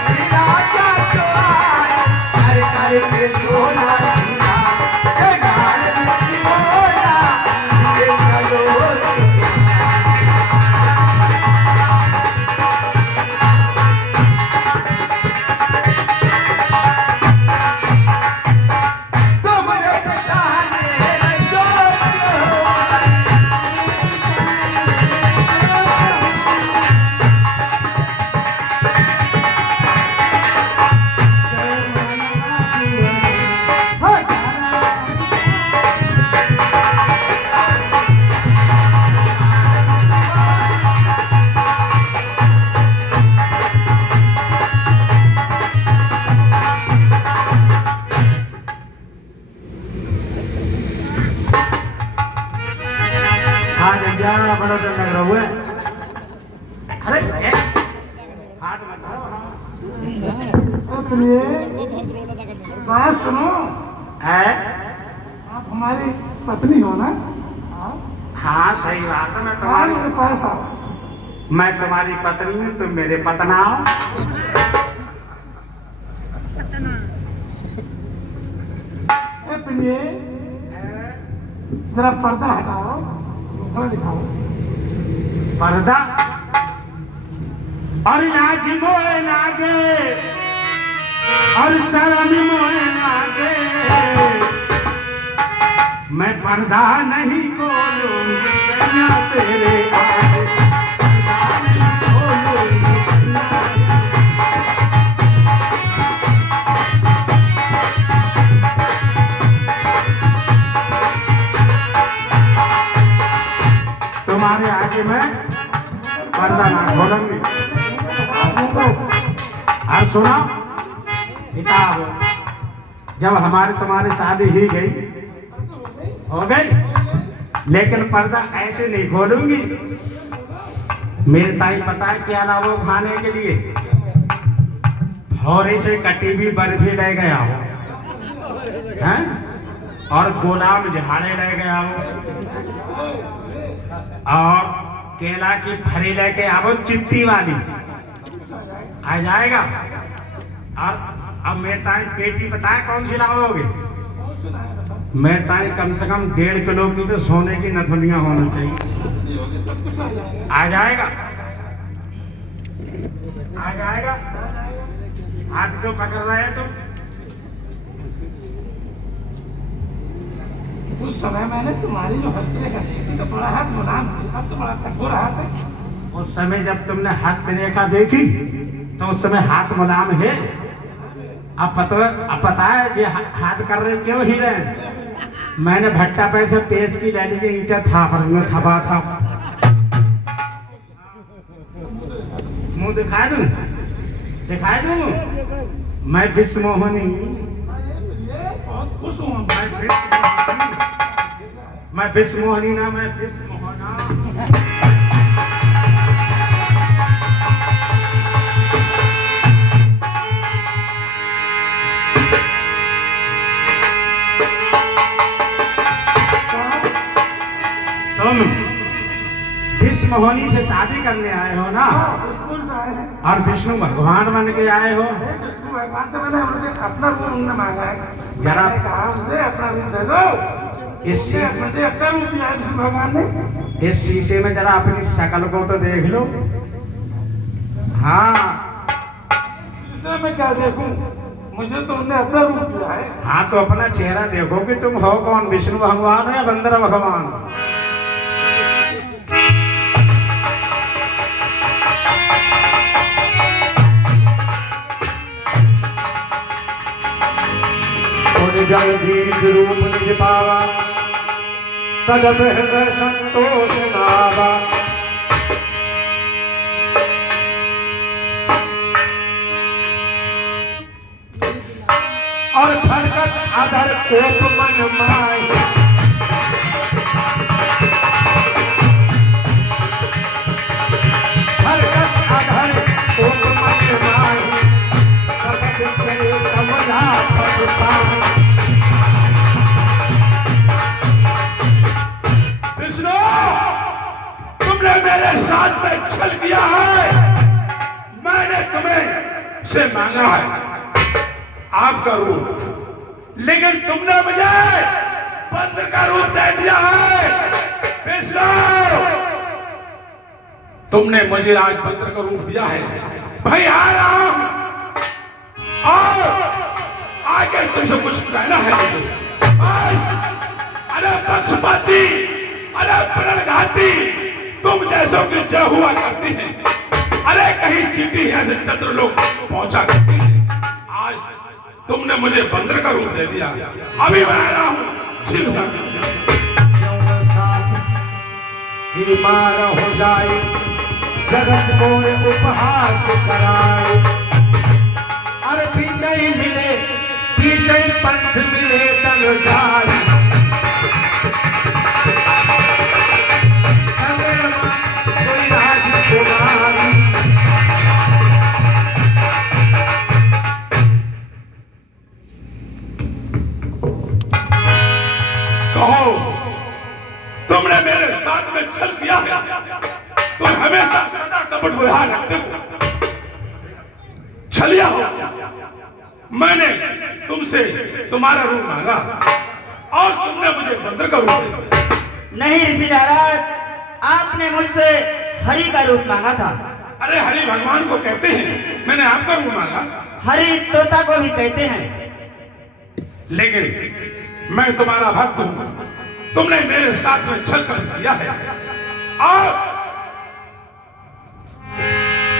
की राजा तुम्हारे हर हर के सोना सीना सगार ऋषि मोया धीरे चलो तुम लटकाने जोश हो हाँ जैया बड़ा डर लग रहा हुआ है। अरे हाथ मत बात सुनो, है। आप हमारी पत्नी हो ना? हाँ सही बात है, तुम्हारे पास आओ। मैं तुम्हारी पत्नी हूँ, तुम मेरे पतना हो। प्रिय जरा पर्दा हटाओ, थोड़ा दिखाओ पर्दा और लाज मोए लागे और शर्म मोए लागे, मैं पर्दा नहीं खोलूंगी सैया तेरे आगे, पर्दा नहीं खोलूंगी सैया। तुम्हारे आगे मैं पर्दा ना खोलूंगी। और सुनो किताब, जब हमारे तुम्हारी शादी ही गई हो गई, लेकिन पर्दा ऐसे नहीं खोलूंगी। मेरे ताई पता है क्या लाओ खाने के लिए? भौरे से कटी हुई बर्फी ले गया हो, हैं? और गुलाम झाड़े ले गया हो, और केला की फरी लेके आओ चित्ती वाली आ जाएगा। और अब मेरे ताई पेटी बताए कौन सी लाओगे? मेरे ताई कम से कम 1.5 किलो की तो सोने की नथुनियां होनी चाहिए। आ जाएगा, आ जाएगा। हाथ क्यों पकड़ रहे हैं तुम? उस समय मैंने तुम्हारी जो हस्तरेखा देखी तो बड़ा हाथ मुलायम थी, अब तो बड़ा कठोर हाथ है। उस समय जब तुमने हस्तरेखा देखी तो उस समय हाथ मुलायम है। अब पता है ये हाथ कर रहे क्यों ही रहे? मैंने भट्टा पे से पेश की ले लीजिए, ईंटा थाप रही हूँ, थपा था। मुंह दिखाए दूं? दिखाए दूं? मैं विश्वमोहनी, बहुत खुश हूँ मैं विश्वमोहनी ना, मैं विश्वमोहना। तुम विश्वमोहनी से शादी करने आए हो ना? विष्णु से आए हैं। और विष्णु भगवान बन के आए हो। विष्णु भगवान से मैंने उनके अपना रूप उन्होंने मांगा है। जरा मैंने कहा मुझे अपना रूप दे दो। मुझे अपना रूप दिया है विष्णु भगवान ने। इस शीशे में जरा अपनी शक्ल को तो देख लो। हाँ शीशे में क्या देखूं? मुझे तो उन्हें अपना रूप दिया है। हाँ तो अपना चेहरा देखो कि तुम हो कौन, विष्णु भगवान या बंदर भगवान? जल दीप रूप निज पावा, तदप हृदय संतोष नावा। और फरकत अधर कोप मन माही। फरकत अधर कोप मन माही, सबक चले कमला पद पाही। विष्णु, तुमने मेरे साथ में छल किया है। मैंने तुम्हें से मांगा है आपका रूप, लेकिन तुमने मुझे बंदर का रूप दे दिया है। विष्णु, तुमने मुझे आज बंदर का रूप दिया है। भाई आ रहा हूं और आगे तुमसे कुछ कहना है मुझे। बस, अरे पक्षपाती, अरे प्रणघाती, तुम जैसों की जय हुआ करती हैं। अरे कहीं चींटी ऐसे चंद्र लोग पहुंचा करती है। आज तुमने मुझे बंदर का रूप दे दिया। अभी मैं आ रहा हूं छिल कि मार हो जाए जगत मोरे उपहास कराए। अरे पीछे ही मिले, पीछे पंथ मिले तन जाए। संगमा सोई राजकुमारी। कहो, तुमने मेरे साथ में छल किया है। तुम हमेशा सदा कपट व्यवहार रखते हो, छलिया हो। मैंने तुमसे तुम्हारा रूप मांगा और तुमने मुझे बंदर का रूप दिया। नहीं ऋषि नारद, आपने मुझसे हरि का रूप मांगा था। अरे हरि भगवान को कहते हैं, मैंने आपका रूप मांगा। हरि तोता को भी कहते हैं। लेकिन मैं तुम्हारा भक्त हूं, तुमने मेरे साथ में छल किया है और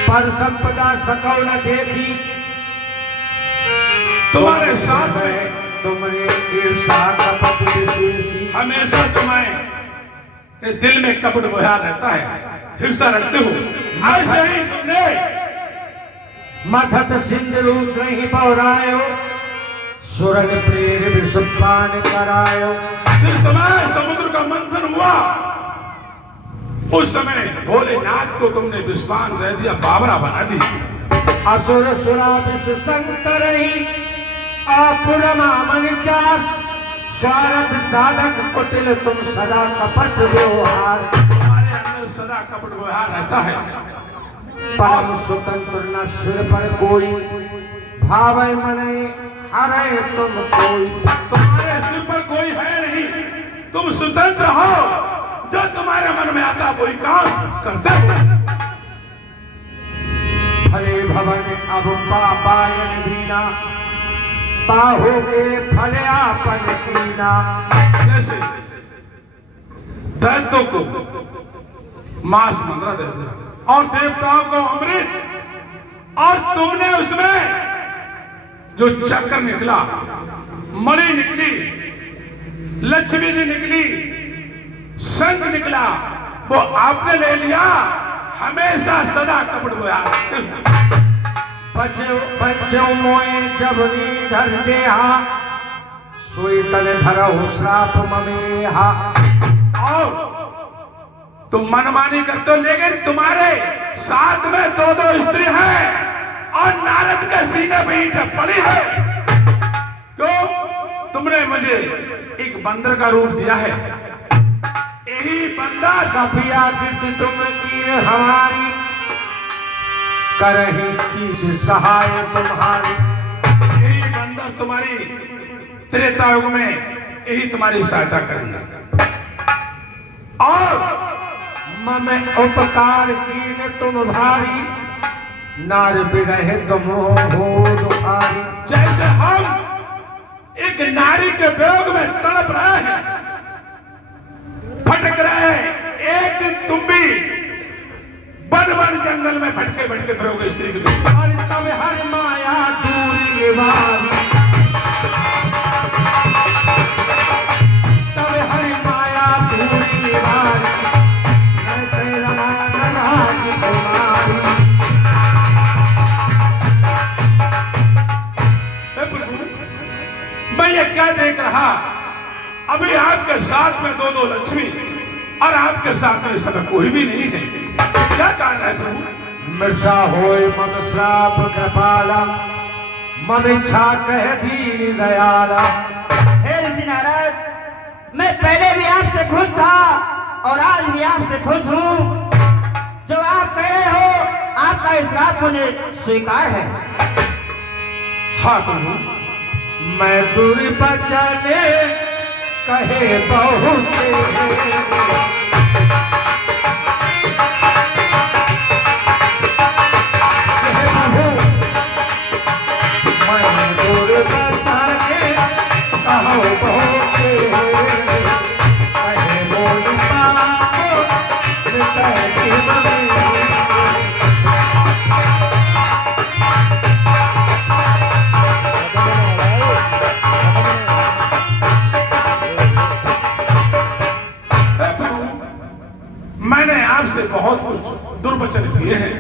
पर संपदा सकौ न देखी, तुम्हारे साथ में तुमरे ईर्षा कपट विशेषी। हमेशा तुम्हारे दिल में कपट बहा रहता है, हिंसा रखते हो। ऐसे ही तुमने मथत सिंधु नहीं पौरायो, सुरन प्रेर विषपान करायो। जिस समय समुद्र का मंथन हुआ, उस समय भोलेनाथ को तुमने विषपान दे दिया, बावरा बना दी। असुर सुरा विष शंकर ही आपुरमा मन चार। स्वार्थ साधक कुटिल तुम सदा कपट व्यवहार। तुम्हारे अंदर सदा कपट व्यवहार रहता है। परम स्वतंत्र न सिर पर कोई, भावै मने हरे तुम कोई। तुम्हारे सिर पर कोई है नहीं, तुम स्वतंत्र हो। जो तुम्हारे मन में आता वही काम करते हो। भले भवन अब पायन दीना, पाहोगे फले आपन कीना। जैसे दैत्यों को मांस मंद्रा दे दिया और देवताओं को अमृत, और तुमने उसमें जो चक्कर निकला, मणि निकली, लक्ष्मी जी निकली, शंख निकला, वो आपने ले लिया। हमेशा सदा कपट व्यवहार। बच्चों मोए जब धर देहा, सोई तन धरहु श्राप ममेहा। और तुम मनमानी करते हो, लेकिन तुम्हारे साथ में दो दो स्त्री हैं और नारद के सीने पे ईंट पड़ी है। क्यों? तुमने मुझे एक बंदर का रूप दिया है। यही बंदर कपिया कीर्ति तुम की हमारी, करही की सहाय तुम्हारी। यही बंदर तुम्हारी त्रेता युग में यही तुम्हारी सहायता करेंगे। और मम उपकार कीन तुम भारी, नार बिरहे तुम हो दुखारी। जैसे हम एक नारी के वियोग में तड़प रहे हैं, भटक रहे हैं, एक दिन तुम भी बन बन जंगल में भटके भटके फिरोगे स्त्री के रूप में। और तब हर माया दूर निवारी, तब हर माया दूर निवारी। मैं तेरा नाराज तुम्हारी। हे प्रभु, मैं ये क्या देख रहा, अभी आपके साथ में दो लक्ष्मी और आपके साथ में इस समय कोई भी नहीं है, क्या कारण है प्रभु? मृषा होय मम श्राप कृपाला, मम इच्छा कह दीन दयाला। हे ऋषि नारद, मैं पहले भी आपसे खुश था और आज भी आपसे खुश हूँ। जो आप कह रहे हो, आपका श्राप मुझे स्वीकार है। हाँ प्रभु, मैं दूर बचने कहे बहुत, मैं दूर बचने कहो बहुत, कहे बोल पाओ मिटाई बने। मैंने आपसे बहुत कुछ दुर्वचन किए हैं,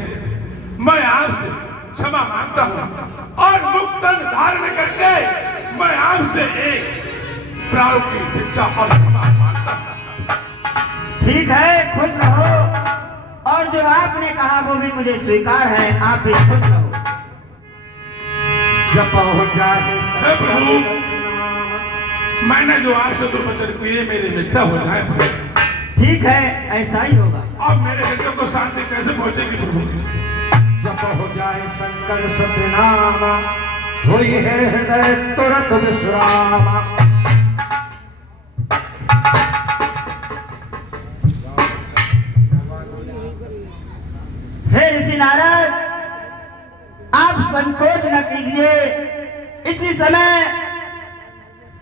मैं आपसे क्षमा मांगता हूँ और मुक्तन धारण करके मैं आपसे एक प्राण की भिक्षा और क्षमा मांगता हूँ। ठीक है, खुश रहो और जो आपने कहा वो भी मुझे स्वीकार है। आप भी खुश रहो। जप हो जाए हे प्रभु, मैंने जो आपसे दुर्वचन किए मेरे मिथ्या हो जाए प्रभु। ठीक है, ऐसा ही होगा। अब मेरे हृदय को शांति कैसे पहुंचेगी प्रभु? जप हो जाए शंकर सत्यनामा, होई है हृदय तुरंत विश्रामा। हे ऋषि नारद, आप संकोच न कीजिए। इसी समय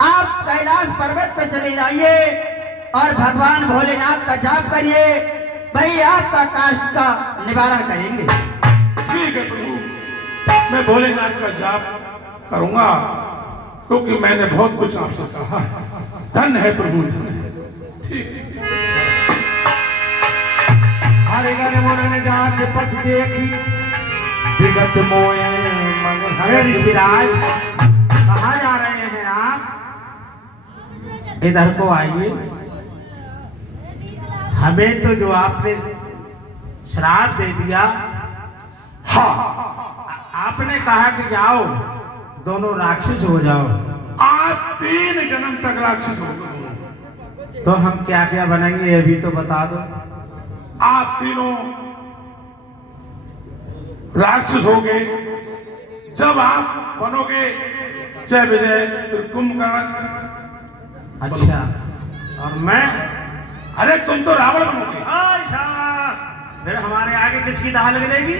आप कैलाश पर्वत पे चले जाइए और भगवान भोलेनाथ का जाप करिए, वही आपका काष्ट का निवारण करेंगे। ठीक है प्रभु, मैं भोलेनाथ का जाप करूंगा, क्योंकि मैंने बहुत कुछ आपसे कहा है। धन्य है प्रभु, धन्य है। ठीक है। हरे गण मुन ने जाके पथ देखी, विगत मोए मन है। ऋषिराज, कहाँ जा रहे हैं आप? इधर को आइए। हमें तो जो आपने श्राप दे दिया, आपने कहा कि जाओ दोनों राक्षस हो जाओ। आप 3 जन्म तक राक्षस हो गए, तो हम क्या क्या बनेंगे ये भी तो बता दो। आप तीनों राक्षस हो गए। जब आप बनोगे जय विजय, फिर कुंभकर्ण। अच्छा, और मैं? अरे तुम तो रावण बनोगे। अच्छा, फिर हमारे आगे किसकी दाल मिलेगी?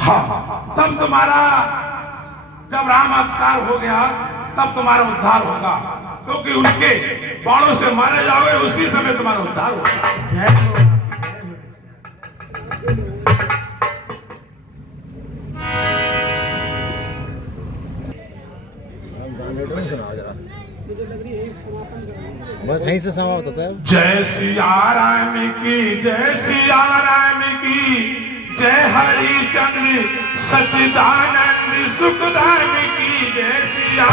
हाँ, तब तुम्हारा, जब राम अवतार हो गया तब तुम्हारा उद्धार होगा, क्योंकि उनके बाणों से मारे जाओगे, उसी समय तुम्हारा उद्धार होगा। जय हो। बस यहीं से समाप्त होता है। जय सिया राम की, जय सिया राम की, जय हरि चंद्र सच्चिदानंद सुखदान की, जय सिया।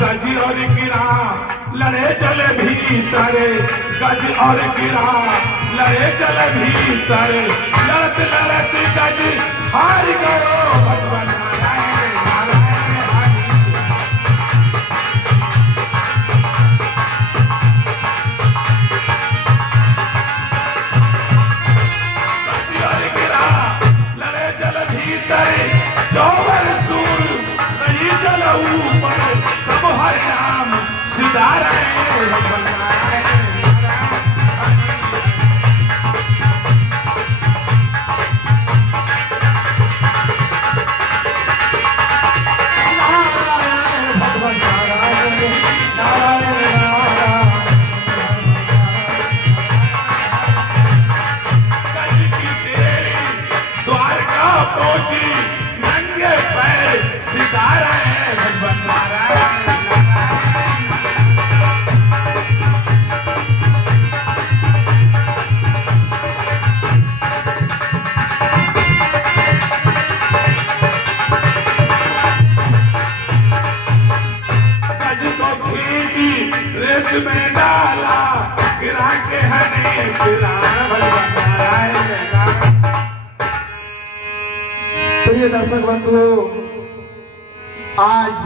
गज और गिरा लड़े चले भीतर, गज और गिरा लड़े चले भीतर, लड़त लड़त गज हार गयो भगवान नारायण नारायण हरि। गज और गिरा लड़े चले भीतर, चौवर सूर नहीं चल ऊपर, तब हर नाम सितारा भगवान नारायण नंगे पैर सितारा है भगवान नारायण। में प्राण भगवान आएगा। प्रिय दर्शक बंधुओं, आज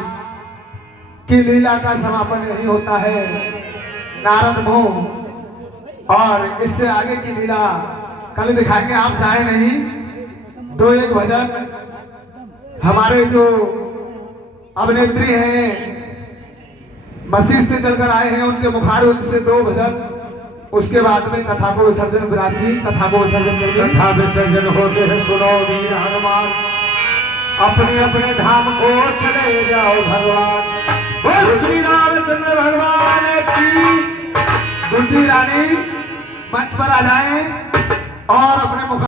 की लीला का समापन यही होता है। नारद मोह और इससे आगे की लीला कल दिखाएंगे, आप चाहे नहीं। दो एक भजन हमारे जो अभिनेत्री हैं, मसीह से चलकर आए हैं, उनके मुखारविंद से 2 भजन, उसके बाद में कथा को विसर्जन, विरासी कथा को विसर्जन करके कथा विसर्जन होते हैं। सुनो वीर हनुमान, अपने अपने धाम को चले जाओ भगवान। बोल श्री रामचंद्र भगवान की। गुड्डी रानी मंच पर आ जाएं और अपने मुख